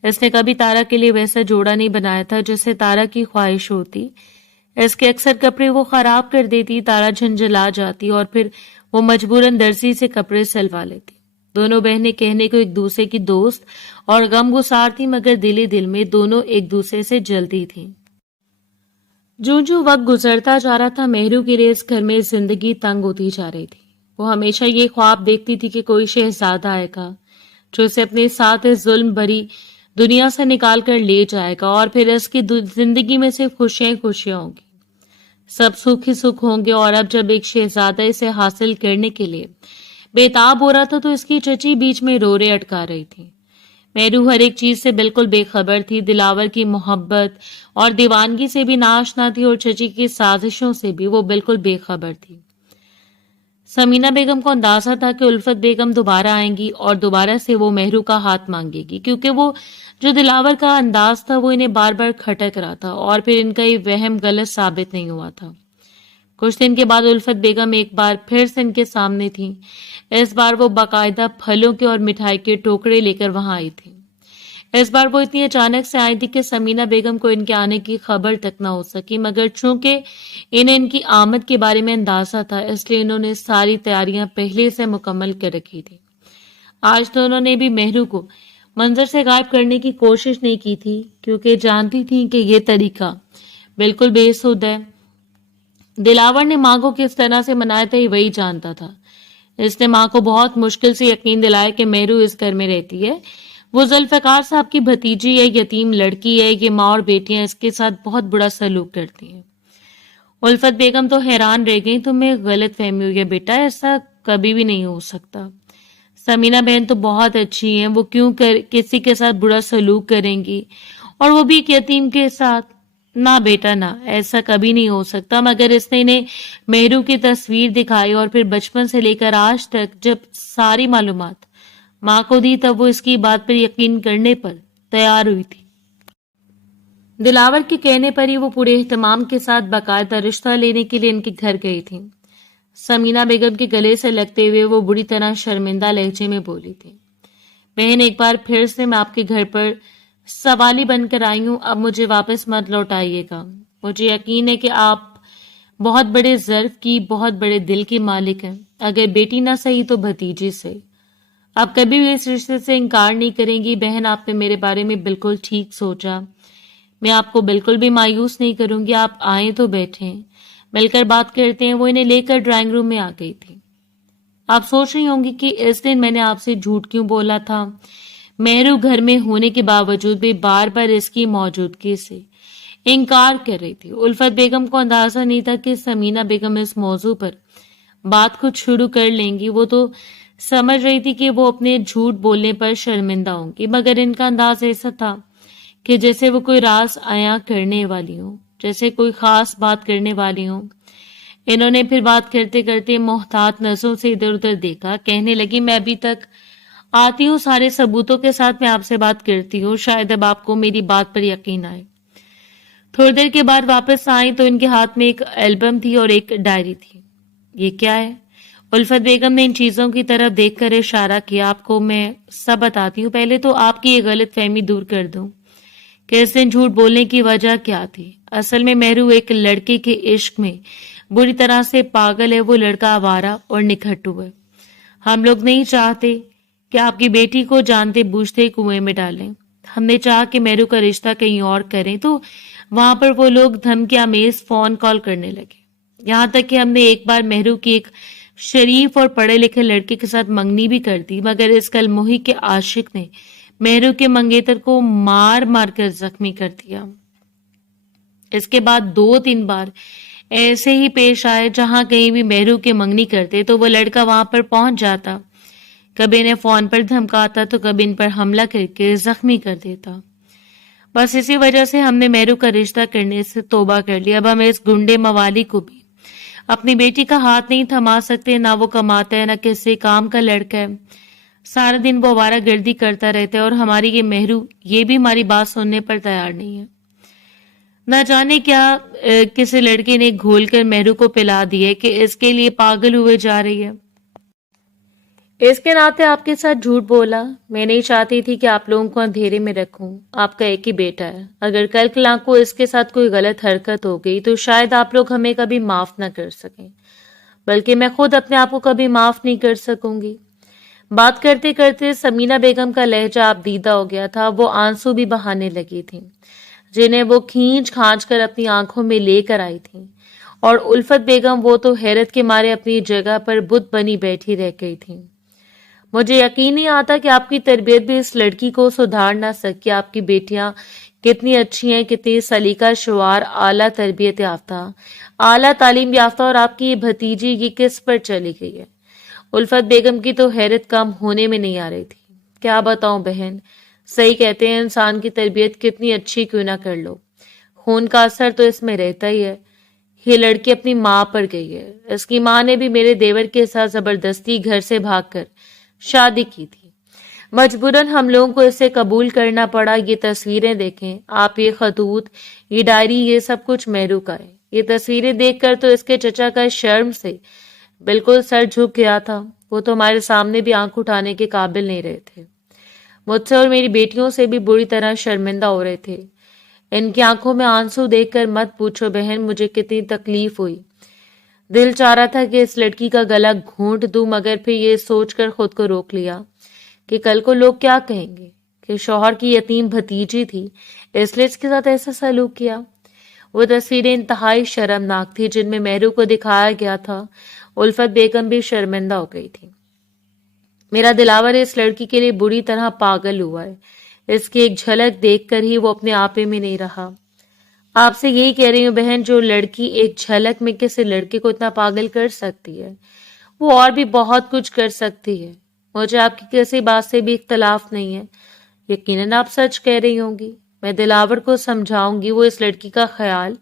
इसने कभी तारा के लिए वैसा जोड़ा नहीं बनाया था जैसे तारा की ख्वाहिश होती। इसके अक्सर कपड़े वो खराब कर देती, तारा झंझला जाती और फिर वो मजबूरन दर्जी से कपड़े सिलवा लेती। दोनों बहनें कहने को एक दूसरे की दोस्त और गमगुसार थी, मगर दिल दिल में दोनों एक दूसरे से जलती थीं। जो जो वक्त गुजरता जा रहा था, मेहरू के लिए इस घर में जिंदगी तंग होती जा रही थी। वो हमेशा ये ख्वाब देखती थी कि कोई शहजादा आएगा जो इसे अपने साथ इस जुल्म भरी दुनिया से निकाल कर ले जाएगा, और फिर इसकी जिंदगी में सिर्फ खुशियां खुशियां होंगी, सब सुख ही सुख होंगे। और अब जब एक शहजादा इसे हासिल करने के लिए बेताब हो रहा था तो इसकी चची बीच में रोरे अटका रही थी। मेहरू हर एक चीज से बिल्कुल बेखबर थी। दिलावर की मोहब्बत और दीवानगी से भी नाआशना थी, और चची की साजिशों से भी वो बिल्कुल बेखबर थी। समीना बेगम को अंदाजा था कि उल्फत बेगम दोबारा आएंगी और दोबारा से वो मेहरू का हाथ मांगेगी, क्योंकि वो जो दिलावर का अंदाज था वो इन्हें बार बार खटक रहा था, और फिर इनका ये वहम गलत साबित नहीं हुआ था। कुछ दिन के बाद उल्फत बेगम एक बार फिर से इनके सामने थी। इस बार वो बाकायदा फलों के और मिठाई के टोकरे लेकर वहां आई थी। इस बार वो इतनी अचानक से आई थी कि समीना बेगम को इनके आने की खबर तक न हो सकी, मगर चूंकि इन्हें इनकी आमद के बारे में अंदाजा था, इसलिए इन्होंने सारी तैयारियां पहले से मुकम्मल कर रखी थी। आज तो उन्होंने भी मेहरू को मंजर से गायब करने की कोशिश नहीं की थी, क्योंकि जानती थी कि यह तरीका बिल्कुल बेसुध है। दिलावर ने मां को किस तरह से मनाया था, वही जानता था। इसने मां को बहुत मुश्किल से यकीन दिलाया कि मेहरू इस घर में रहती है। वो जुल्फकार साहब की भतीजी है, यतीम लड़की है। ये माँ और बेटियां इसके साथ बहुत बुरा सलूक करती हैं। उल्फत बेगम तो हैरान रह गई। तुम्हें गलत फहमी हुई है बेटा, ऐसा कभी भी नहीं हो सकता। समीना बहन तो बहुत अच्छी हैं, वो क्यों किसी के साथ बुरा सलूक करेंगी, और वो भी एक यतीम के साथ। ना बेटा ना, ऐसा कभी नहीं हो सकता। मगर इसने इन्हें मेहरू की तस्वीर दिखाई और फिर बचपन से लेकर आज तक जब सारी मालूमात माँ को दी, तब वो इसकी बात पर यकीन करने पर तैयार हुई थी। दिलावर के कहने पर ही वो पूरे एहतमाम के साथ बाकायदा रिश्ता लेने के लिए इनके घर गई थी। समीना बेगम के गले से लगते हुए वो बुरी तरह शर्मिंदा लहजे में बोली थी, बहन एक बार फिर से मैं आपके घर पर सवाली बनकर आई हूं, अब मुझे वापस मत लौटाइएगा। मुझे यकीन है कि आप बहुत बड़े ज़र्फ की, बहुत बड़े दिल की मालिक हैं। अगर बेटी ना सही तो भतीजी से। आप कभी भी इस रिश्ते से इनकार नहीं करेंगी। बहन, आपने मेरे बारे में बिल्कुल ठीक सोचा। मैं आपको बिल्कुल भी मायूस नहीं करूंगी। आप आए तो बैठें, मिलकर बात करते हैं। वो इन्हें लेकर ड्राइंग रूम में आ गई थी। आप सोच रही होंगी कि इस दिन मैंने आपसे झूठ क्यों बोला था। मेहरू घर में होने के बावजूद भी बार बार इसकी मौजूदगी से इनकार कर रही थी। उल्फत बेगम को अंदाजा नहीं था कि समीना बेगम इस मौजू पर बात कुछ शुरू कर लेंगी। वो तो समझ रही थी कि वो अपने झूठ बोलने पर शर्मिंदा होंगी, मगर इनका अंदाज ऐसा था कि जैसे वो कोई राज आया करने वाली हो, जैसे कोई खास बात करने वाली हो। इन्होंने फिर बात करते करते मोहतात नजरों से इधर उधर देखा। कहने लगी, मैं अभी तक आती हूँ, सारे सबूतों के साथ मैं आपसे बात करती हूँ, शायद अब आपको मेरी बात पर यकीन आए। थोड़ी देर के बाद वापस आई तो इनके हाथ में एक एल्बम थी और एक डायरी थी। ये क्या है? उल्फत बेगम ने इन चीजों की तरफ देखकर इशारा किया। आपको मैं सब बताती हूँ, पहले तो आपकी ये गलत फहमी दूर कर दूं कि इस दिन झूठ बोलने की वजह क्या थी। असल में मेहरू एक लड़के के इश्क में बुरी तरह से पागल है। वो लड़का आवारा और निखट्टू है। हम लोग नहीं चाहते कि आपकी बेटी को जानते बूझते कुएं में डालें। हमने चाहा कि मेहरू का रिश्ता कहीं और करें, तो वहां पर वो लोग धमकी आमेज फोन कॉल करने लगे। यहाँ तक कि हमने एक बार मेहरू की एक शरीफ और पढ़े लिखे लड़के के साथ मंगनी भी कर दी, मगर इस कलमोही के आशिक ने मेहरू के मंगेतर को मार मार कर जख्मी कर दिया। इसके बाद 2-3 बार ऐसे ही पेश आए, जहां कहीं भी मेहरू के मंगनी करते तो वो लड़का वहां पर पहुंच जाता। कभी इन्हें फोन पर धमकाता तो कभी इन पर हमला करके जख्मी कर देता। बस इसी वजह से हमने मेहरू का रिश्ता करने से तौबा कर लिया। अब हम इस गुंडे मवाली को भी अपनी बेटी का हाथ नहीं थमा सकते। ना वो कमाता है, ना किसी काम का लड़का है। सारा दिन वो आवारा गर्दी करता रहता है, और हमारी ये मेहरू ये भी हमारी बात सुनने पर तैयार नहीं है। न जाने क्या किसी लड़के ने घोल कर मेहरू को पिला दिया कि इसके लिए पागल हुए जा रही है। इसके नाते आपके साथ झूठ बोला। मैं नहीं चाहती थी कि आप लोगों को अंधेरे में रखूं। आपका एक ही बेटा है। अगर कल कल को इसके साथ कोई गलत हरकत हो गई तो शायद आप लोग हमें कभी माफ न कर सकें, बल्कि मैं खुद अपने आप को कभी माफ नहीं कर सकूंगी। बात करते करते समीना बेगम का लहजा आपदीदा हो गया था। वो आंसू भी बहाने लगी थी, जिन्हें वो खींच खांच कर अपनी आंखों में लेकर आई थी। और उल्फत बेगम वो तो हैरत के मारे अपनी जगह पर बुत बनी बैठी रह गई थी। मुझे यकीन नहीं आता कि आपकी तरबियत भी इस लड़की को सुधार ना सकी। आपकी बेटियां कितनी अच्छी हैं, कितनी सलीका शुआर, आला तरबियत याफ्ता, आला तालीम याफ्ता, और आपकी ये भतीजी ये किस पर चली गई है। उल्फत बेगम की तो हैरत कम होने में नहीं आ रही थी। क्या बताऊं बहन, सही कहते हैं, इंसान की तरबियत कितनी अच्छी क्यों ना कर लो, खून का असर तो इसमें रहता ही है। ये लड़की अपनी माँ पर गई है। इसकी माँ ने भी मेरे देवर के साथ जबरदस्ती घर से भागकर शादी की थी। मजबूरन हम लोगों को इसे कबूल करना पड़ा। ये तस्वीरें देखें आप, ये खतूत, ये डायरी, ये सब कुछ मेहरू का है। ये तस्वीरें देखकर तो इसके चचा का शर्म से बिल्कुल सर झुक गया था। वो तो हमारे सामने भी आंख उठाने के काबिल नहीं रहे थे। मुझसे और मेरी बेटियों से भी बुरी तरह शर्मिंदा हो रहे थे। इनकी आंखों में आंसू देखकर मत पूछो बहन मुझे कितनी तकलीफ हुई। दिल चाह रहा था कि इस लड़की का गला घूंट दूं, मगर फिर ये सोचकर खुद को रोक लिया कि कल को लोग क्या कहेंगे कि शौहर की यतीम भतीजी थी, इसलिए इसके साथ ऐसा सलूक किया। वो तस्वीरें इंतहाई शर्मनाक थी जिनमें मेहरू को दिखाया गया था। उल्फत बेगम भी शर्मिंदा हो गई थी। मेरा दिलावर इस लड़की के लिए बुरी तरह पागल हुआ है। इसकी एक झलक देखकर ही वो अपने आपे में नहीं रहा। आपसे यही कह रही हूँ बहन, जो लड़की एक झलक में किसी लड़के को इतना पागल कर सकती है, वो और भी बहुत कुछ कर सकती है। मुझे आपकी किसी बात से भी इख्तलाफ नहीं है। यकीनन आप सच कह रही होंगी। मैं दिलावर को समझाऊंगी वो इस लड़की का ख्याल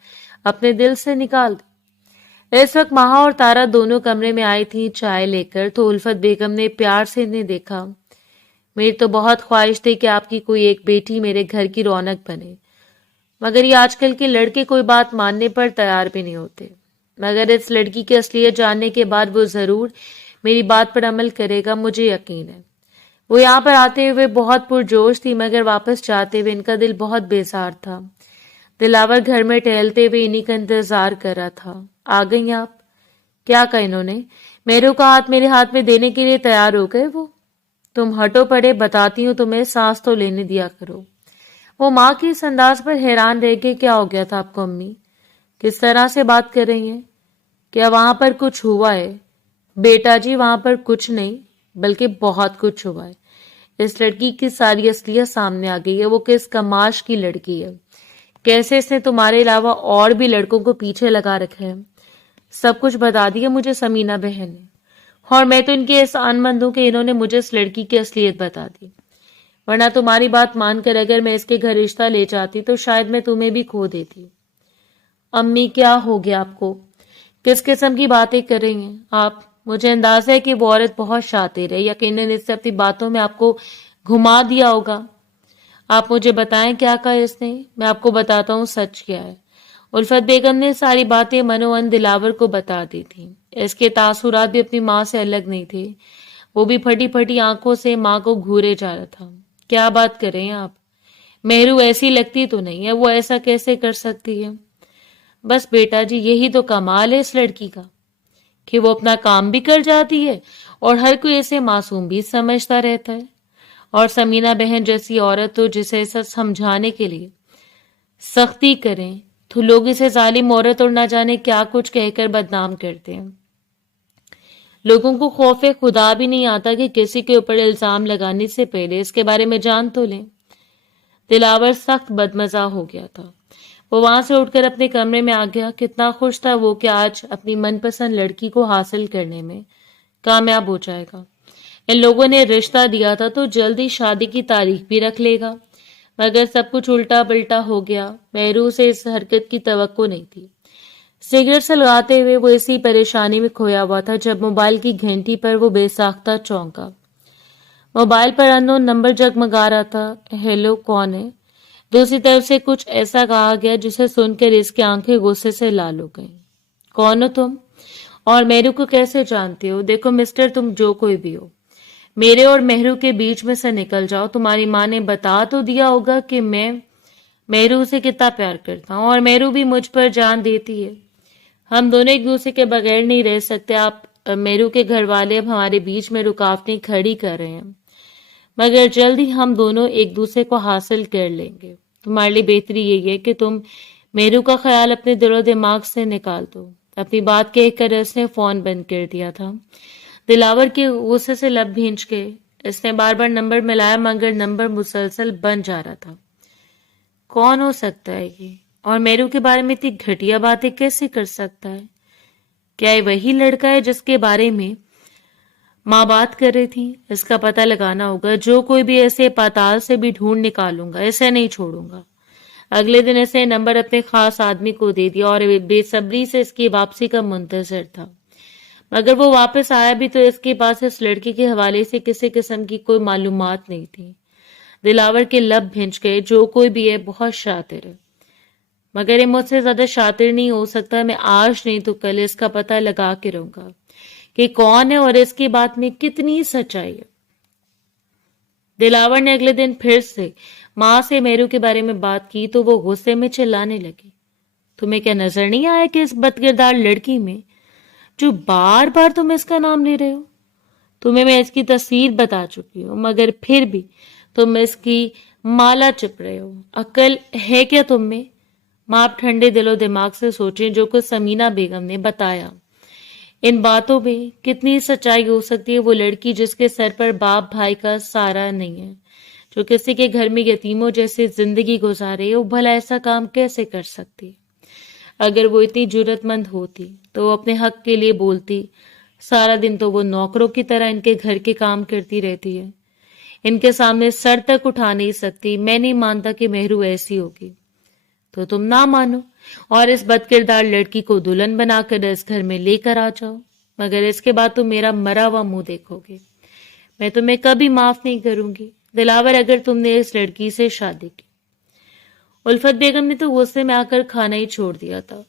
अपने दिल से निकाल दे। इस वक्त माहा और तारा दोनों कमरे में आई थी चाय लेकर, तो उल्फत बेगम ने प्यार से इन्हें देखा। मेरी तो बहुत ख्वाहिश थी कि आपकी कोई एक बेटी मेरे घर की रौनक बने, मगर ये आजकल के लड़के कोई बात मानने पर तैयार भी नहीं होते। मगर इस लड़की की असलियत जानने के बाद वो जरूर मेरी बात पर अमल करेगा, मुझे यकीन है। वो यहाँ पर आते हुए बहुत पुरजोश थी, मगर वापस जाते हुए इनका दिल बहुत बेजार था। दिलावर घर में टहलते हुए इन्हीं का इंतजार कर रहा था। आ गई आप? क्या कहा इन्होंने? मेरू का हाथ मेरे हाथ में देने के लिए तैयार हो गए वो। तुम हटो पड़े, बताती हूँ तुम्हें, सांस तो लेने दिया करो। वो माँ की इस अंदाज पर हैरान रह के, क्या हो गया था आपको अम्मी? किस तरह से बात कर रही हैं? क्या वहां पर कुछ हुआ है? बेटा जी, वहां पर कुछ नहीं, बल्कि बहुत कुछ हुआ है। इस लड़की की सारी असलियत सामने आ गई है। वो किस कमाश की लड़की है, कैसे इसने तुम्हारे अलावा और भी लड़कों को पीछे लगा रखा है। सब कुछ बता दिया मुझे समीना बहन ने, और मैं तो इनके एहसान मंद हूं कि इन्होंने मुझे इस लड़की की असलियत बता दी। वरना तुम्हारी बात मानकर अगर मैं इसके घर रिश्ता ले जाती तो शायद मैं तुम्हें भी खो देती। अम्मी, क्या हो गया आपको? किस किस्म की बातें कर रही हैं आप? मुझे अंदाजा है कि वो औरत बहुत शातिर है। यकीनन इससे अपनी बातों में आपको घुमा दिया होगा। आप मुझे बताएं क्या कहा इसने, मैं आपको बताता हूँ सच क्या है। उल्फत बेगम ने सारी बातें मनोअन दिलावर को बता दी थी। इसके तासुरात भी अपनी माँ से अलग नहीं थे। वो भी फटी फटी आंखों से माँ को घूरे जा रहा था। क्या बात कर रहे हैं आप? मेहरू ऐसी लगती तो नहीं है, वो ऐसा कैसे कर सकती है? बस बेटा जी, यही तो कमाल है इस लड़की का कि वो अपना काम भी कर जाती है और हर कोई इसे मासूम भी समझता रहता है। और समीना बहन जैसी औरत तो जिसे ऐसा समझाने के लिए सख्ती करें तो लोग इसे जालिम औरत और ना जाने क्या कुछ कहकर बदनाम करते हैं। लोगों को खौफ खुदा भी नहीं आता कि किसी के ऊपर इल्जाम लगाने से पहले इसके बारे में जान तो लें। दिलावर सख्त बदमजा हो गया था। वो वहां से उठकर अपने कमरे में आ गया। कितना खुश था वो कि आज अपनी मनपसंद लड़की को हासिल करने में कामयाब हो जाएगा। इन लोगों ने रिश्ता दिया था तो जल्दी शादी की तारीख भी रख लेगा, मगर सब कुछ उल्टा पल्टा हो गया। मेहरू से इस हरकत की तवक्को नहीं थी। सिगरेट सलगाते हुए वो इसी परेशानी में खोया हुआ था जब मोबाइल की घंटी पर वो बेसाख्ता चौंका। मोबाइल पर अननोन नंबर जगमगा रहा था। हेलो, कौन है? दूसरी तरफ से कुछ ऐसा कहा गया जिसे सुनकर इसकी आंखें गुस्से से लाल हो गईं। कौन हो तुम? और मेहरू को कैसे जानते हो? देखो मिस्टर, तुम जो कोई भी हो, मेरे और मेहरू के बीच में से निकल जाओ। तुम्हारी माँ ने बता तो दिया होगा कि मैं मेहरू से कितना प्यार करता हूँ और मेहरू भी मुझ पर जान देती है। हम दोनों एक दूसरे के बगैर नहीं रह सकते। आप मेहरू के घर वाले अब हमारे बीच में रुकावटें खड़ी कर रहे हैं, मगर जल्द ही हम दोनों एक दूसरे को हासिल कर लेंगे। तुम्हारे लिए बेहतरी यही है कि तुम मेहरू का ख्याल अपने दिलो दिमाग से निकाल दो। अपनी बात कहकर इसने फोन बंद कर दिया था। दिलावर के गुस्से से लब भींच गए। इसने बार बार नंबर मिलाया, मगर नंबर मुसलसल बंद जा रहा था। कौन हो सकता है ये? और मेरू के बारे में इतनी घटिया बातें कैसे कर सकता है? क्या ये वही लड़का है जिसके बारे में माँ बात कर रही थी? इसका पता लगाना होगा। जो कोई भी ऐसे पाताल से भी ढूंढ निकालूंगा, ऐसे नहीं छोड़ूंगा। अगले दिन ऐसे नंबर अपने खास आदमी को दे दिया और बेसब्री से इसकी वापसी का मुंतजर था, मगर वो वापस आया भी तो इसके पास इस लड़की के हवाले से किसी किस्म की कोई मालूमात नहीं थी। दिलावर के लब भिंच गए। जो कोई भी है बहुत शातिर है, मगर ये मुझसे ज्यादा शातिर नहीं हो सकता। मैं आज नहीं तो कल इसका पता लगा के रहूंगा कि कौन है और इसकी बात में कितनी सच्चाई है। दिलावर ने अगले दिन फिर से माँ से मेहरू के बारे में बात की तो वो गुस्से में चिल्लाने लगी, तुम्हें क्या नजर नहीं आया कि इस बदकिरदार लड़की में जो बार बार तुम इसका नाम ले रहे हो? तुम्हें मैं इसकी तस्वीर बता चुकी हूँ, मगर फिर भी तुम इसकी माला चिप रहे हो। अक्ल है क्या तुम में? माँ आप ठंडे दिलो दिमाग से सोचें जो कुछ समीना बेगम ने बताया। इन बातों में कितनी सच्चाई हो सकती है। वो लड़की जिसके सर पर बाप भाई का सहारा नहीं है, जो किसी के घर में यतीमों जैसे जिंदगी गुजारे, वो भला ऐसा काम कैसे कर सकती? अगर वो इतनी जुर्रतमंद होती तो वो अपने हक के लिए बोलती। सारा दिन तो वो नौकरों की तरह इनके घर के काम करती रहती है, इनके सामने सर तक उठा नहीं सकती। मैं नहीं मानता कि मेहरू ऐसी होगी। तो तुम ना मानो और इस बदकिरदार लड़की को दुल्हन बनाकर इस घर में लेकर आ जाओ, मगर इसके बाद तुम मेरा मरा हुआ मुंह देखोगे। मैं तुम्हें कभी माफ नहीं करूंगी दिलावर, अगर तुमने इस लड़की से शादी की। उल्फत बेगम ने तो गुस्से में आकर खाना ही छोड़ दिया था।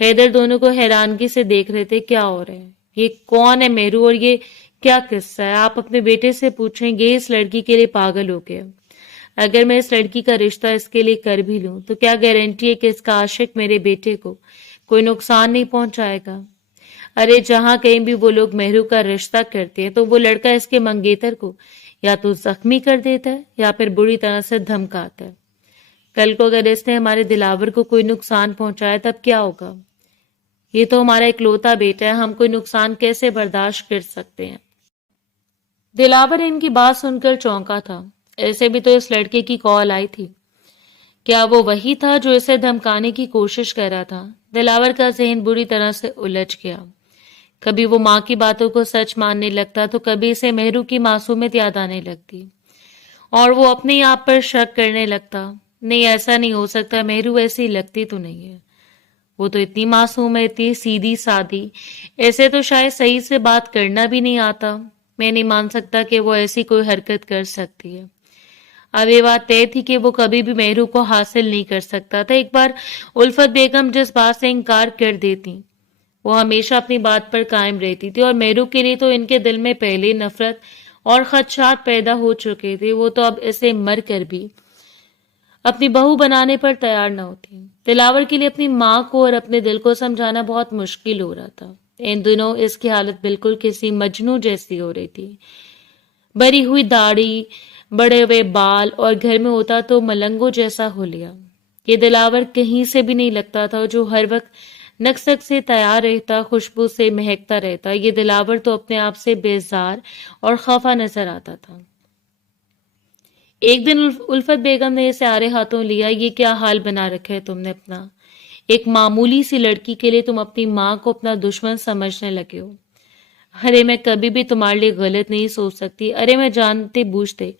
हैदर दोनों को हैरानगी से देख रहे थे, क्या हो रहा है, ये कौन है मेहरू और ये क्या किस्सा है? आप अपने बेटे से पूछेंगे, इस लड़की के लिए पागल हो गया। अगर मैं इस लड़की का रिश्ता इसके लिए कर भी लूं तो क्या गारंटी है कि इसका आशिक मेरे बेटे को कोई नुकसान नहीं पहुंचाएगा? अरे जहां कहीं भी वो लोग मेहरू का रिश्ता करते हैं तो वो लड़का इसके मंगेतर को या तो जख्मी कर देता है या फिर बुरी तरह से धमकाता है। कल को अगर इसने हमारे दिलावर को कोई नुकसान पहुंचाया तब क्या होगा? ये तो हमारा इकलौता बेटा है, हम कोई नुकसान कैसे बर्दाश्त कर सकते हैं? दिलावर इनकी बात सुनकर चौंका था। ऐसे भी तो इस लड़के की कॉल आई थी। क्या वो वही था जो इसे धमकाने की कोशिश कर रहा था? दिलावर का जहन बुरी तरह से उलझ गया। कभी वो माँ की बातों को सच मानने लगता तो कभी इसे मेहरू की मासूमियत याद आने लगती और वो अपने आप पर शक करने लगता। नहीं, ऐसा नहीं हो सकता, मेहरू ऐसी लगती तो नहीं है, वो तो इतनी मासूम है, इतनी सीधी सादी, ऐसे तो शायद सही से बात करना भी नहीं आता। मैं नहीं मान सकता कि वो ऐसी कोई हरकत कर सकती है। अब ये बात तय थी कि वो कभी भी मेहरू को हासिल नहीं कर सकता था। एक बार उल्फत बेगम जिस बात से इनकार कर देती वो हमेशा अपनी बात पर कायम रहती थी, और मेहरू के लिए तो इनके दिल में पहले नफरत और खदशात पैदा हो चुके थे। वो तो अब इसे मर कर भी अपनी बहू बनाने पर तैयार न होती। दिलावर के लिए अपनी माँ को और अपने दिल को समझाना बहुत मुश्किल हो रहा था। इन दिनों इसकी हालत बिल्कुल किसी मजनू जैसी हो रही थी। भरी हुई दाढ़ी, बड़े हुए बाल और घर में होता तो मलंगो जैसा हुलिया। ये दिलावर कहीं से भी नहीं लगता था, जो हर वक्त नक्सक से तैयार रहता, खुशबू से महकता रहता। ये दिलावर तो अपने आप से बेजार और खफा नजर आता था। एक दिन उल्फत बेगम ने इसे आरे हाथों लिया। ये क्या हाल बना रखा है तुमने अपना? एक मामूली सी लड़की के लिए तुम अपनी माँ को अपना दुश्मन समझने लगे हो। अरे मैं कभी भी तुम्हारे लिए गलत नहीं सोच सकती। अरे मैं जानते बूझते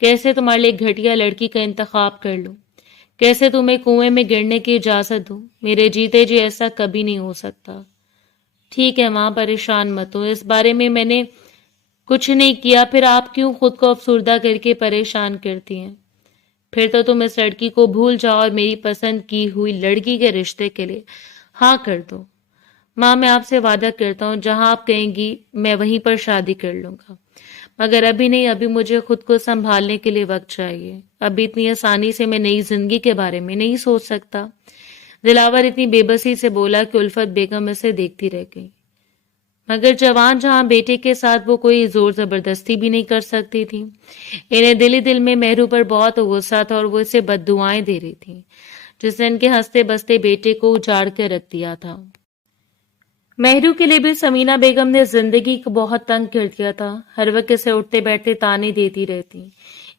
कैसे तुम्हारे लिए घटिया लड़की का इंतखाब कर लूं, कैसे तुम्हें कुएं में गिरने की इजाजत दूं? मेरे जीते जी ऐसा कभी नहीं हो सकता। ठीक है माँ, परेशान मत हो, इस बारे में मैंने कुछ नहीं किया, फिर आप क्यों खुद को अफसुर्दा करके परेशान करती हैं? फिर तो तुम इस लड़की को भूल जाओ और मेरी पसंद की हुई लड़की के रिश्ते के लिए हाँ कर दो। माँ मैं आपसे वादा करता हूँ, जहां आप कहेंगी मैं वहीं पर शादी कर लूंगा, मगर अभी नहीं, अभी मुझे खुद को संभालने के लिए वक्त चाहिए। अभी इतनी आसानी से मैं नई जिंदगी के बारे में नहीं सोच सकता। दिलावर इतनी बेबसी से बोला कि उल्फत बेगम इसे देखती रह गई। मगर जवान जहां बेटे के साथ वो कोई जोर जबरदस्ती भी नहीं कर सकती थी। इन्हें दिल ही दिल में मेहरू पर बहुत गुस्सा था और वो इसे बद्दुआएं दे रही थी, जिसने इनके हंसते बसते बेटे को उजाड़ कर रख दिया था। मेहरू के लिए भी समीना बेगम ने जिंदगी को बहुत तंग कर दिया था। हर वक्त इसे उठते बैठते ताने देती रहती।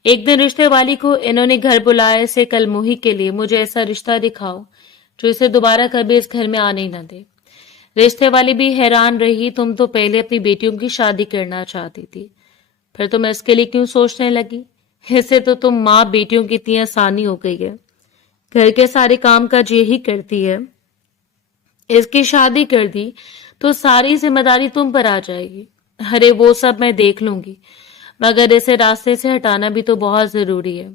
एक दिन रिश्ते वाली को इन्होंने घर बुलाया, इसे कल मुही के लिए मुझे ऐसा रिश्ता दिखाओ जो इसे दोबारा कभी इस घर में आने न दे। रिश्ते वाली भी हैरान रही, तुम तो पहले अपनी बेटियों की शादी करना चाहती थी, फिर तुम इसके लिए क्यों सोचने लगी? इससे तो तुम माँ बेटियों की इतनी आसानी हो गई है, घर के सारे काम काज यही करती है। इसकी शादी कर दी तो सारी जिम्मेदारी तुम पर आ जाएगी। अरे वो सब मैं देख लूंगी, मगर इसे रास्ते से हटाना भी तो बहुत जरूरी है।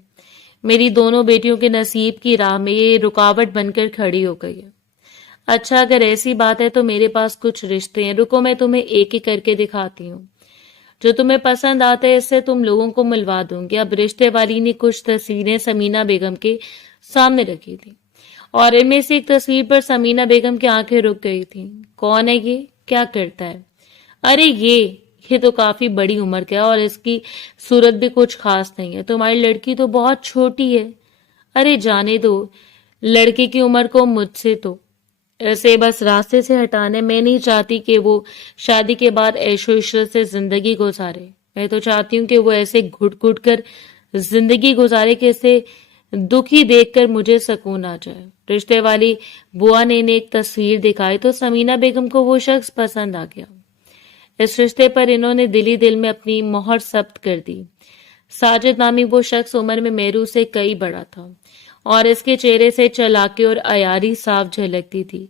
मेरी दोनों बेटियों के नसीब की राह में ये रुकावट बनकर खड़ी हो गई है। अच्छा अगर ऐसी बात है तो मेरे पास कुछ रिश्ते हैं, रुको मैं तुम्हें एक एक करके दिखाती हूँ। जो तुम्हें पसंद आता है इससे तुम लोगों को मिलवा दूंगी। अब रिश्ते वाली ने कुछ तस्वीरें समीना बेगम के सामने रखी थी और इनमें से एक तस्वीर पर समीना बेगम की आंखें रुक गई थी। कौन है ये, क्या करता है? अरे ये तो काफी बड़ी उम्र का है और इसकी सूरत भी कुछ खास नहीं है। तुम्हारी लड़की तो बहुत छोटी है। अरे जाने दो लड़के की उम्र को, मुझसे तो ऐसे बस रास्ते से हटाने। मैं नहीं चाहती कि वो शादी के बाद ऐशो इशरत से जिंदगी गुजारे। मैं तो चाहती हूँ कि वो ऐसे घुट घुट कर जिंदगी गुजारे कि इसे दुखी देखकर मुझे सुकून आ जाए। रिश्ते वाली बुआ ने इन्हें एक तस्वीर दिखाई तो समीना बेगम को वो शख्स पसंद आ गया। इस रिश्ते पर इन्होंने दिली दिल में अपनी मोहर जब्त कर दी। साजिद नामी वो शख्स उम्र में मेरू से कई बड़ा था और इसके चेहरे से चालाकी और अयारी साफ झलकती थी।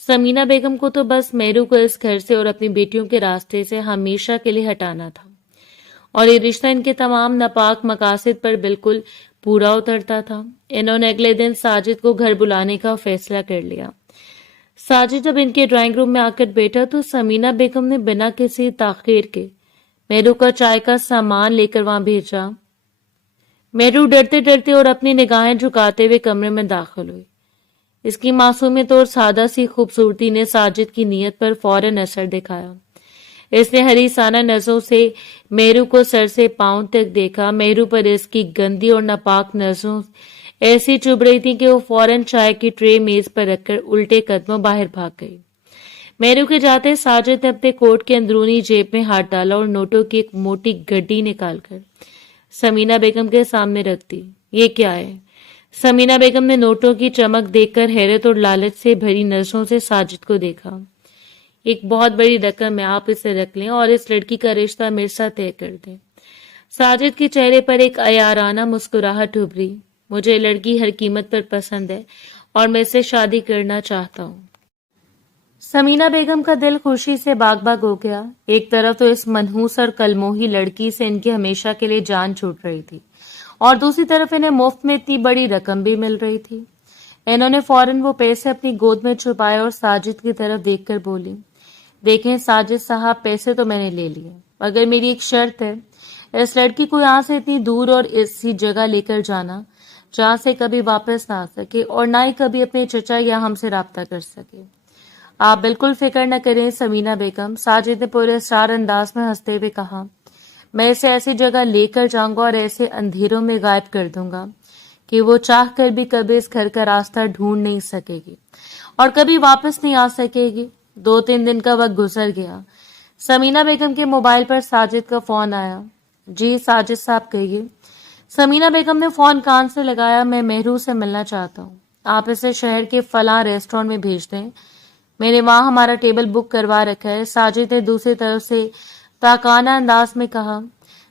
समीना बेगम को तो बस मेरू को इस घर से और अपनी बेटियों के रास्ते से हमेशा के लिए हटाना था और ये रिश्ता इनके तमाम नापाक मकासद पर बिल्कुल पूरा उतरता था। इन्होंने अगले दिन साजिद को घर बुलाने का फैसला कर लिया। साजिद जब इनके ड्राइंग रूम में आकर बैठा तो समीना बेगम ने बिना किसी ताखीर के मेरू का चाय का सामान लेकर वहां भेजा। मेरू डरते डरते और अपनी निगाहें झुकाते हुए कमरे में दाखिल हुई। इसकी मासूमियत और सादा सी खूबसूरती ने साजिद की नीयत पर फौरन असर दिखाया। इसने हरीसाना नजरों से मेरू को सर से पांव तक देखा। मेरू पर इसकी गंदी और नापाक नजरों ऐसी चुभ रही थी कि वो फौरन चाय की ट्रे मेज पर रखकर उल्टे कदमों बाहर भाग गई। मेरू के जाते साजिद ने अपने कोट के अंदरूनी जेब में हाथ डाला और नोटों की एक मोटी गड्डी निकालकर समीना बेगम के सामने रख दी। ये क्या है? समीना बेगम ने नोटों की चमक देखकर हैरत और लालच से भरी नजरों से साजिद को देखा। एक बहुत बड़ी रकम है, आप इसे रख लें और इस लड़की का रिश्ता मेरे साथ तय कर दें। साजिद के चेहरे पर एक अयाराना मुस्कुराहट उभरी। मुझे लड़की हर कीमत पर पसंद है और मैं इससे शादी करना चाहता हूँ। समीना बेगम का दिल खुशी से बाग बाग हो गया। एक तरफ तो इस मनहूस और कलमोही लड़की से इनकी हमेशा के लिए जान छूट रही थी और दूसरी तरफ इन्हें मुफ्त में इतनी बड़ी रकम भी मिल रही थी। इन्होंने फौरन वो पैसे अपनी गोद में छुपाए और साजिद की तरफ देखकर बोली, देखें साजिद साहब, पैसे तो मैंने ले लिए, मगर मेरी एक शर्त है। इस लड़की को यहाँ से इतनी दूर और ऐसी जगह लेकर जाना जहाँ से कभी वापस ना आ सके और ना ही कभी अपने चचा या हमसे राब्ता कर सके। आप बिल्कुल फिक्र न करें समीना बेगम, साजिद ने पूरे स्टार अंदाज में हंसते हुए कहा। मैं इसे ऐसी जगह लेकर जाऊंगा और ऐसे अंधेरों में गायब कर दूंगा कि वो चाह कर भी कभी इस घर का रास्ता ढूंढ नहीं सकेगी और कभी वापस नहीं आ सकेगी। 2-3 दिन का वक्त गुजर गया। समीना बेगम के मोबाइल पर साजिद का फोन आया। जी साजिद साहब कहिए। समीना बेगम ने फोन कान से लगाया। मैं मेहरू से मिलना चाहता हूँ। आप इसे शहर के फलां रेस्टोरेंट में भेज दें। मैंने वहां हमारा टेबल बुक करवा रखा है। साजिद ने दूसरी तरफ से ताकाना अंदाज में कहा।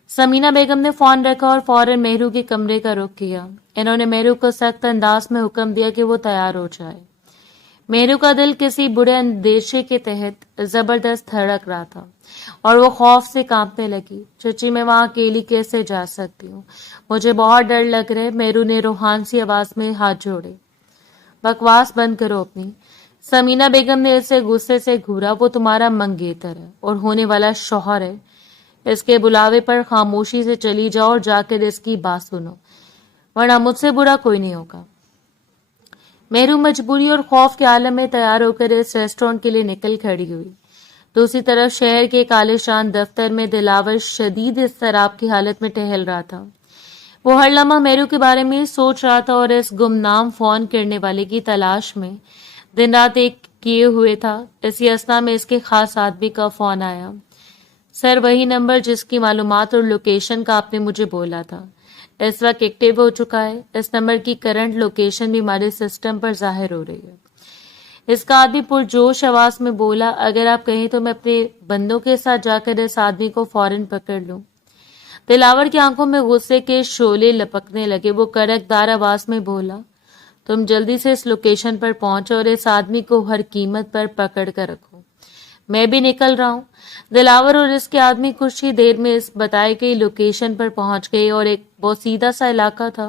समीना बेगम ने फोन रखा और फौरन मेहरू के कमरे का रुख किया। इन्होंने मेहरू को सख्त अंदाज में हुक्म दिया कि वो तैयार हो जाए। मेहरू का दिल किसी बुरे अंदेशे के तहत जबरदस्त धड़क रहा था और वो खौफ से कांपने लगी। चची, मैं वहां अकेली कैसे जा सकती हूँ? मुझे बहुत डर लग रहा है। मेहरू ने रूहान सी आवाज में हाथ जोड़े। बकवास बंद करो अपनी। समीना बेगम ने इसे गुस्से से घूरा। वो तुम्हारा मंगेतर है और होने वाला शौहर है। इसके बुलावे पर खामोशी से चली जाओ और जाकर इसकी बात सुनो, वरना मुझसे बुरा कोई नहीं होगा। मेहरू मजबूरी और खौफ के आलम में तैयार होकर इस रेस्टोरेंट के लिए निकल खड़ी हुई। दूसरी तरफ शहर के कालिशान दफ्तर में दिलावर शदीद इज़्तिराब की हालत में टहल रहा था। वो हर लम्हा मेहरू के बारे में सोच रहा था और इस गुमनाम फोन करने वाले की तलाश में दिन रात एक किए हुए था। इसी असना में इसके खास आदमी का फोन आया। सर, वही नंबर जिसकी मालूमात और लोकेशन का आपने मुझे बोला था इस वक्त एक्टिव हो चुका है। इस नंबर की करंट लोकेशन भी हमारे सिस्टम पर जाहिर हो रही है। इसका आदमी पुरजोश आवाज में बोला, अगर आप कहें तो मैं अपने बंदों के साथ जाकर इस आदमी को फौरन पकड़ लूं। दिलावर की आंखों में गुस्से के शोले लपकने लगे। वो कड़कदार आवाज में बोला, तुम जल्दी से इस लोकेशन पर पहुंचो और इस आदमी को हर कीमत पर पकड़ कर रखो। मैं भी निकल रहा हूँ। दिलावर और इसके आदमी कुछ ही देर में इस बताई गई लोकेशन पर पहुंच गए और एक बहुत सीधा सा इलाका था।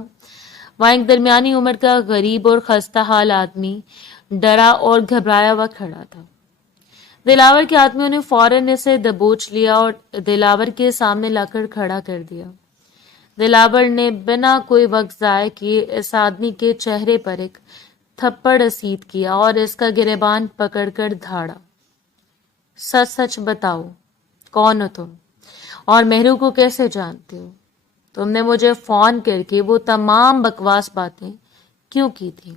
वहां एक दरमियानी उम्र का गरीब और खस्ता हाल आदमी डरा और घबराया हुआ खड़ा था। दिलावर के आदमियों ने फौरन इसे दबोच लिया और दिलावर के सामने लाकर खड़ा कर दिया। दिलावर ने बिना कोई वक्त जाया किए इस आदमी के चेहरे पर एक थप्पड़ रसीद किया और इसका गिरेबान पकड़कर धाड़ा। सच सच बताओ, कौन हो तुम और मेहरू को कैसे जानते हो? तुमने मुझे फोन करके वो तमाम बकवास बातें क्यों की थी?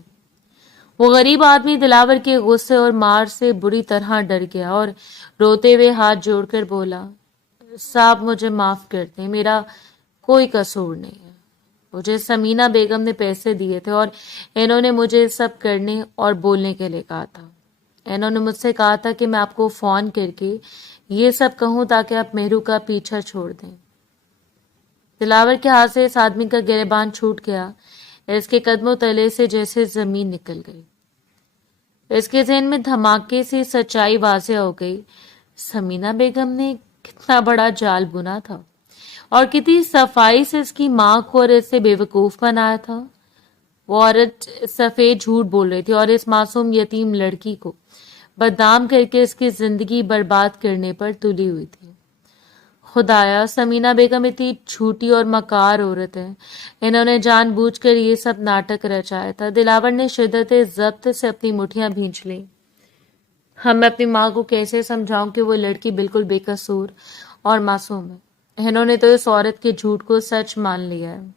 वो गरीब आदमी दिलावर के गुस्से और मार से बुरी तरह डर गया और रोते हुए हाथ जोड़कर बोला, साहब मुझे माफ कर दें, मेरा कोई कसूर नहीं है। मुझे समीना बेगम ने पैसे दिए थे और इन्होंने मुझे सब करने और बोलने के लिए कहा था। इन्होंने मुझसे कहा था कि मैं आपको फोन करके ये सब कहूं ताकि आप मेहरू का पीछा छोड़ दें। दिलावर के हाथ से इस आदमी का गिरेबान छूट गया। इसके कदमों तले से जैसे जमीन निकल गई। इसके ज़हन में धमाके से सच्चाई वाज़ेह हो गई। समीना बेगम ने कितना बड़ा जाल बुना था और कितनी सफाई से इसकी माँ को और इसे बेवकूफ बनाया था। वो औरत सफेद झूठ बोल रही थी और इस मासूम यतीम लड़की को बदनाम करके इसकी जिंदगी बर्बाद करने पर तुली हुई थी। खुदाया, समीना बेगम इतनी झूठी और मकार औरत है। इन्होंने जानबूझकर ये सब नाटक रचाया था। दिलावर ने शिद्दत ज़ब्त से अपनी मुठियां भींच ली। मैं अपनी माँ को कैसे समझाऊं कि वो लड़की बिल्कुल बेकसूर और मासूम है। इन्होंने तो इस औरत के झूठ को सच मान लिया है।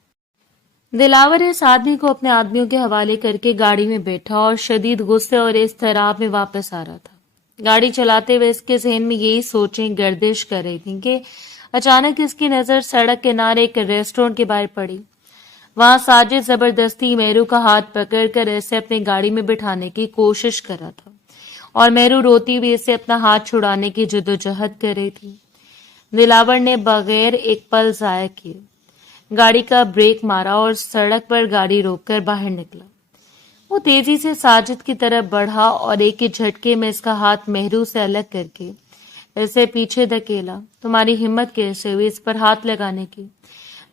दिलावर इस आदमी को अपने आदमियों के हवाले करके गाड़ी में बैठा और शदीद गुस्से और इज़्तिराब में वापस आ रहा था। गाड़ी चलाते हुए इसके ज़हन में यही सोचें गर्दिश कर रही थी कि अचानक इसकी नज़र सड़क किनारे एक रेस्टोरेंट के बाहर पड़ी। वहां साजिद जबरदस्ती मेहरू का हाथ पकड़कर इसे अपनी गाड़ी में बिठाने की कोशिश कर रहा था और मेहरू रोती हुई इसे अपना हाथ छुड़ाने की जद्दोजहद कर रही थी। दिलावर ने बगैर एक पल जाया किए गाड़ी का ब्रेक मारा और सड़क पर गाड़ी रोककर बाहर निकला। वो तेजी से साजिद की तरफ बढ़ा और एक ही झटके में इसका हाथ मेहरू से अलग करके इसे पीछे धकेला। तुम्हारी हिम्मत कैसे हुई इस पर हाथ लगाने की?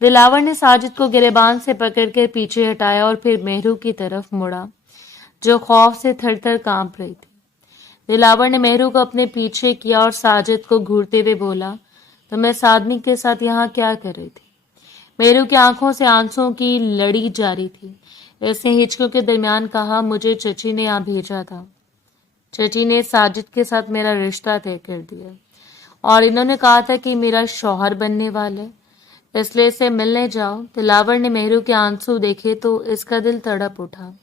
दिलावर ने साजिद को गिरेबान से पकड़कर पीछे हटाया और फिर मेहरू की तरफ मुड़ा, जो खौफ से थर-थर कांप रही थी। दिलावर ने मेहरू को अपने पीछे किया और साजिद को घूरते हुए बोला, तुम इस आदमी के साथ यहाँ क्या कर रही थी? मेहरू की आंखों से आंसुओं की लड़ी जारी थी। इसने हिचकों के दरमियान कहा, मुझे चची ने यहाँ भेजा था। चची ने साजिद के साथ मेरा रिश्ता तय कर दिया और इन्होंने कहा था कि मेरा शौहर बनने वाले, इसलिए इसे मिलने जाओ। दिलावर ने मेहरू के आंसू देखे तो इसका दिल तड़प उठा।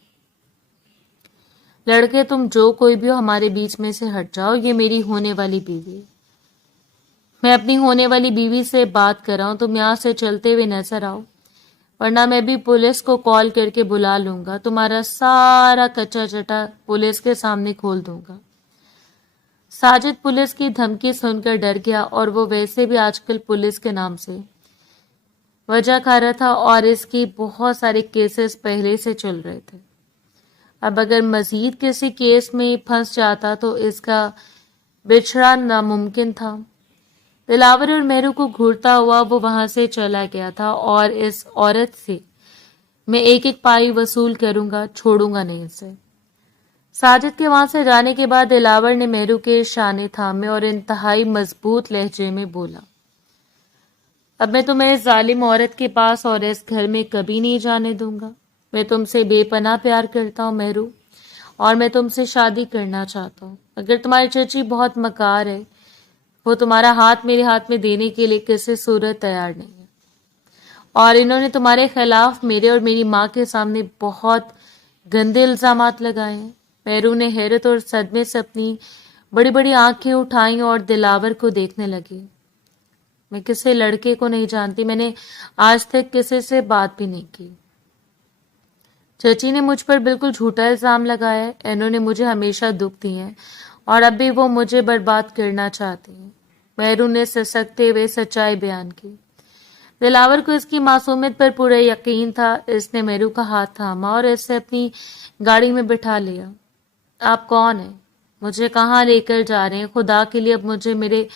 लड़के, तुम जो कोई भी हो, हमारे बीच में से हट जाओ। ये मेरी होने वाली बीवी, मैं अपनी होने वाली बीवी से बात कर रहा हूं। तुम यहाँ से चलते हुए नजर आओ, वरना मैं भी पुलिस को कॉल करके बुला लूंगा। तुम्हारा सारा कच्चा चटा पुलिस के सामने खोल दूंगा। साजिद पुलिस की धमकी सुनकर डर गया और वो वैसे भी आजकल पुलिस के नाम से वजह खा रहा था और इसकी बहुत सारे केसेस पहले से चल रहे थे। अब अगर मजीद किसी केस में फंस जाता तो इसका बिछड़ा नामुमकिन था। दिलावर और मेहरू को घूरता हुआ वो वहां से चला गया था और इस औरत से मैं एक एक पाई वसूल करूंगा, छोड़ूंगा नहीं इसे। साजिद के वहां से जाने के बाद दिलावर ने मेहरू के शाने थामे और इंतहाई मजबूत लहजे में बोला, अब मैं तुम्हें इस जालिम औरत के पास और इस घर में कभी नहीं जाने दूंगा। मैं तुमसे बेपनाह प्यार करता हूँ मेहरू, और मैं तुमसे शादी करना चाहता हूँ। अगर तुम्हारी चची बहुत मकार है, वो तुम्हारा हाथ मेरे हाथ में देने के लिए किसी सूरत तैयार नहीं है, और इन्होंने तुम्हारे खिलाफ मेरे और मेरी माँ के सामने बहुत गंदे इल्जामात लगाए हैं। मेहरू ने हैरत और सदमे से अपनी बड़ी बड़ी आंखें उठाई और दिलावर को देखने लगी। मैं किसी लड़के को नहीं जानती, मैंने आज तक किसी से बात भी नहीं की। चची ने मुझ पर बिल्कुल झूठा इल्जाम लगाया है। इन्होंने मुझे हमेशा दुख दिए हैं और अब भी वो मुझे बर्बाद करना चाहती हैं। मेहरू ने सिसकते हुए सच्चाई बयान की। दिलावर को इसकी मासूमियत पर पूरा यकीन था। इसने मेहरू का हाथ थामा और इसे अपनी गाड़ी में बिठा लिया। आप कौन हैं? मुझे कहाँ लेकर जा रहे हैं? खुदा के लिए अब मुझे मेरे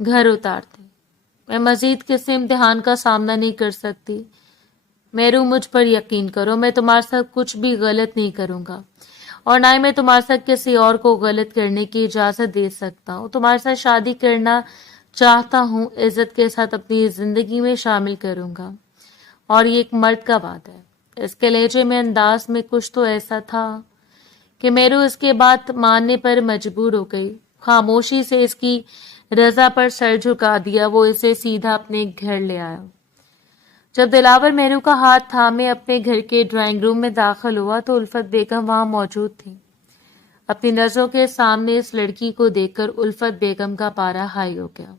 घर उतार दें। मैं मजीद किसी इम्तिहान का सामना नहीं कर सकती। मेहरू, मुझ पर यकीन करो, मैं तुम्हारे साथ कुछ भी गलत नहीं करूंगा اور نہ ہی میں تمہارے ساتھ کسی اور کو غلط کرنے کی اجازت دے سکتا ہوں. تمہارے ساتھ شادی کرنا چاہتا ہوں، عزت کے ساتھ اپنی زندگی میں شامل کروں گا. اور یہ ایک مرد کا بات ہے. اس کے لہجے میں انداز میں کچھ تو ایسا تھا کہ میرو اس کے بات ماننے پر مجبور ہو گئی. خاموشی سے اس کی رضا پر سر جھکا دیا. وہ اسے سیدھا اپنے گھر لے آیا. جب دلاور میرو کا ہاتھ تھامے اپنے گھر کے ڈرائنگ روم میں داخل ہوا تو الفت بیگم وہاں موجود تھی. اپنی نظروں کے سامنے اس لڑکی کو دیکھ کر الفت بیگم کا پارا ہائی ہو گیا.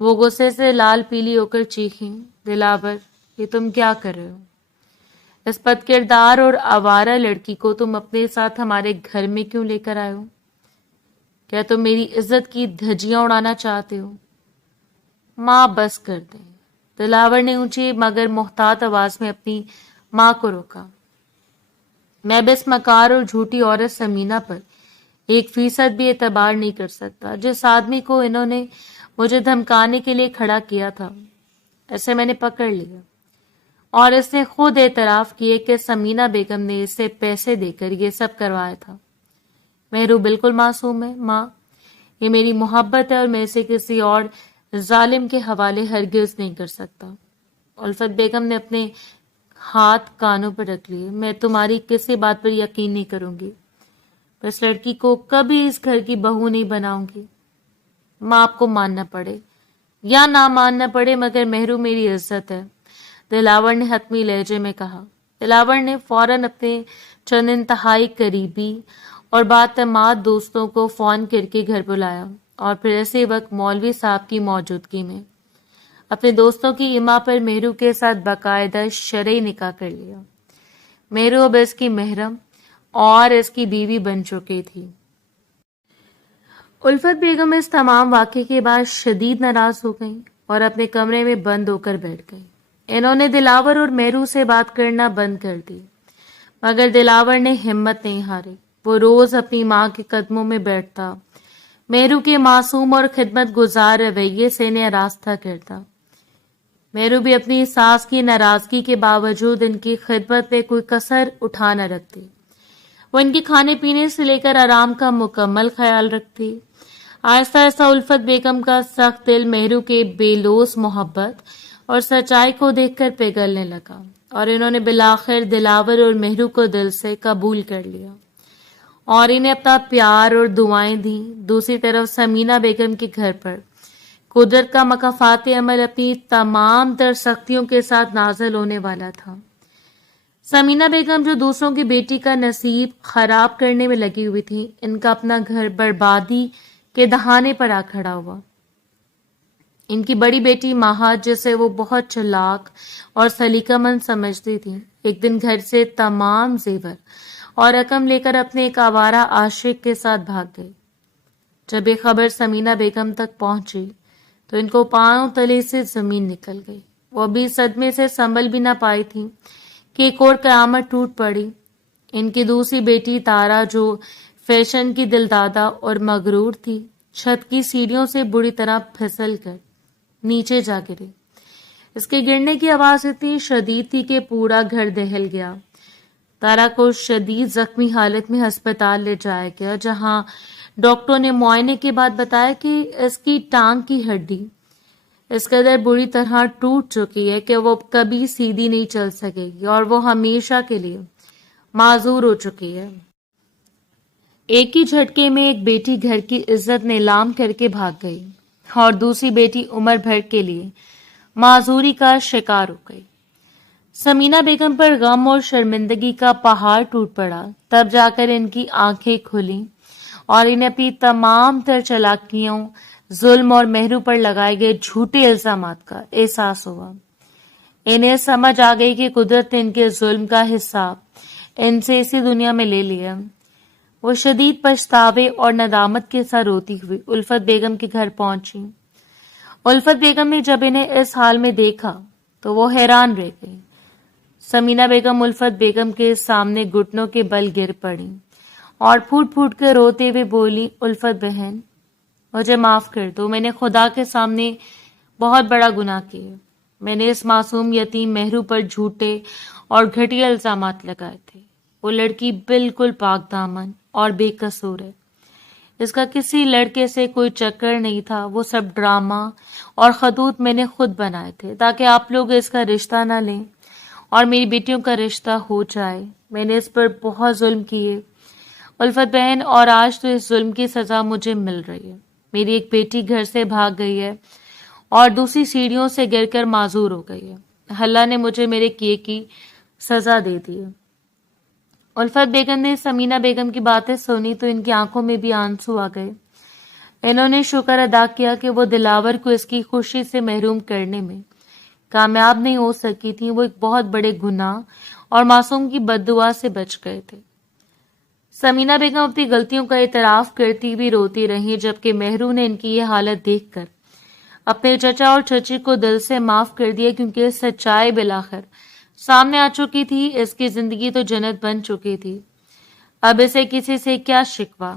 وہ غصے سے لال پیلی ہو کر چیخیں، دلاور، یہ تم کیا کر رہے ہو؟ اس بد کردار اور آوارہ لڑکی کو تم اپنے ساتھ ہمارے گھر میں کیوں لے کر آئے ہو؟ کیا تم میری عزت کی دھجیاں اڑانا چاہتے ہو؟ ماں بس کر دیں. دلاور نے اونچی مگر محتاط آواز میں اپنی ماں کو روکا. میں بس مکار اور جھوٹی عورت سمینہ پر 1% بھی اعتبار نہیں کر سکتا. جس آدمی کو انہوں نے مجھے دھمکانے کے لیے کھڑا کیا تھا اسے میں نے پکڑ لیا، اور اس نے خود اعتراف کیے کہ سمینہ بیگم نے اسے پیسے دے کر یہ سب کروایا تھا. مہرو بالکل معصوم ہے ماں. یہ میری محبت ہے اور میں اسے کسی اور ظالم کے حوالے ہرگز نہیں کر سکتا. الفت بیگم نے اپنے ہاتھ کانوں پر رکھ لیے. میں تمہاری کسی بات پر یقین نہیں کروں گی. اس لڑکی کو کبھی اس گھر کی بہو نہیں بناؤں گی. ماں آپ کو ماننا پڑے یا نہ ماننا پڑے مگر مہرو میری عزت ہے، دلاور نے حتمی لہجے میں کہا. دلاور نے فوراً اپنے چند انتہائی قریبی اور باعتماد دوستوں کو فون کر کے گھر بلایا اور پھر اسی وقت مولوی صاحب کی موجودگی میں اپنے دوستوں کی اما پر مہرو کے ساتھ باقاعدہ شرعی نکاح کر لیا. مہرو اب اس کی محرم اور اس کی بیوی بن چکی تھی. الفت بیگم اس تمام واقعے کے بعد شدید ناراض ہو گئیں اور اپنے کمرے میں بند ہو کر بیٹھ گئیں. انہوں نے دلاور اور مہرو سے بات کرنا بند کر دی مگر دلاور نے ہمت نہیں ہاری. وہ روز اپنی ماں کے قدموں میں بیٹھتا، مہرو کے معصوم اور خدمت گزار رویے سے انہیں آراستہ کرتا. مہرو بھی اپنی ساس کی ناراضگی کے باوجود ان کی خدمت پہ کوئی کسر اٹھا نہ رکھتی. وہ ان کے کھانے پینے سے لے کر آرام کا مکمل خیال رکھتی. آہستہ آہستہ الفت بیگم کا سخت دل مہرو کے بے لوث محبت اور سچائی کو دیکھ کر پگھلنے لگا اور انہوں نے بالآخر دلاور اور مہرو کو دل سے قبول کر لیا اور انہیں اپنا پیار اور دعائیں دیں. دوسری طرف سمینہ بیگم کے گھر پر قدرت کا مکافات عمل اپنی تمام تر سختیوں کے ساتھ نازل ہونے والا تھا. سمینہ بیگم جو دوسروں کی بیٹی کا نصیب خراب کرنے میں لگی ہوئی تھی، ان کا اپنا گھر بربادی کے دہانے پر آ کھڑا ہوا. ان کی بڑی بیٹی ماہد، جسے وہ بہت چلاک اور سلیقہ مند سمجھتی تھی، ایک دن گھر سے تمام زیور اور رقم لے کر اپنے ایک آوارہ عاشق کے ساتھ بھاگ گئی. جب یہ خبر سمینہ بیگم تک پہنچی تو ان کو پاؤں تلے سے زمین نکل گئی. وہ ابھی صدمے سے سنبھل بھی نہ پائی تھی کہ ایک اور قیامت ٹوٹ پڑی. ان کی دوسری بیٹی تارا، جو فیشن کی دلدادہ اور مغرور تھی، چھت کی سیڑھیوں سے بری طرح پھسل کر نیچے جا گری. اس کے گرنے کی آواز اتنی شدید تھی کہ پورا گھر دہل گیا. تارا کو شدید زخمی حالت میں ہسپتال لے جایا گیا، جہاں ڈاکٹروں نے معائنے کے بعد بتایا کہ اس کی ٹانگ کی ہڈی اس قدر بری طرح ٹوٹ چکی ہے کہ وہ کبھی سیدھی نہیں چل سکے گی اور وہ ہمیشہ کے لیے معذور ہو چکی ہے. ایک ہی جھٹکے میں ایک بیٹی گھر کی عزت نیلام کر کے بھاگ گئی اور دوسری بیٹی عمر بھر کے لیے معذوری کا شکار ہو گئی. سمینہ بیگم پر غم اور شرمندگی کا پہاڑ ٹوٹ پڑا. تب جا کر ان کی آنکھیں کھلیں اور انہیں اپنی تمام تر چالاکیوں، ظلم اور مہرو پر لگائے گئے جھوٹے الزامات کا احساس ہوا. انہیں سمجھ آ گئی کہ قدرت نے ان کے ظلم کا حساب ان سے اسی دنیا میں لے لیا. وہ شدید پچھتاوے اور ندامت کے ساتھ روتی ہوئی الفت بیگم کے گھر پہنچی. الفت بیگم نے جب انہیں اس حال میں دیکھا تو وہ حیران رہ گئی. سمینہ بیگم الفت بیگم کے سامنے گھٹنوں کے بل گر پڑی اور پھوٹ پھوٹ کر روتے ہوئے بولی، الفت بہن، مجھے معاف کر دو. میں نے خدا کے سامنے بہت بڑا گناہ کیا. میں نے اس معصوم یتیم مہرو پر جھوٹے اور گھٹیا الزامات لگائے تھے. وہ لڑکی بالکل پاک دامن اور بے قصور ہے. اس کا کسی لڑکے سے کوئی چکر نہیں تھا. وہ سب ڈرامہ اور خطوط میں نے خود بنائے تھے تاکہ آپ لوگ اس کا رشتہ نہ لیں اور میری بیٹیوں کا رشتہ ہو جائے. میں نے اس پر بہت ظلم کیے الفت بہن، اور آج تو اس ظلم کی سزا مجھے مل رہی ہے. میری ایک بیٹی گھر سے بھاگ گئی ہے اور دوسری سیڑھیوں سے گر کر معذور ہو گئی ہے. اللہ نے مجھے میرے کیے کی سزا دے دی ہے. الفت بیگم نے سمینہ بیگم کی باتیں سنی تو ان کی آنکھوں میں بھی آنسو آ گئے. انہوں نے شکر ادا کیا کہ وہ دلاور کو اس کی خوشی سے محروم کرنے میں کامیاب نہیں ہو سکی تھی. وہ ایک بہت بڑے گناہ اور معصوم کی بد دعا سے بچ گئے تھے. سمینہ بیگم اپنی غلطیوں کا اعتراف کرتی بھی روتی رہی، جبکہ مہرو نے ان کی یہ حالت دیکھ کر اپنے چچا اور چچی کو دل سے معاف کر دیا، کیونکہ سچائی بالآخر سامنے آ چکی تھی. اس کی زندگی تو جنت بن چکی تھی. اب اسے کسی سے کیا شکوہ.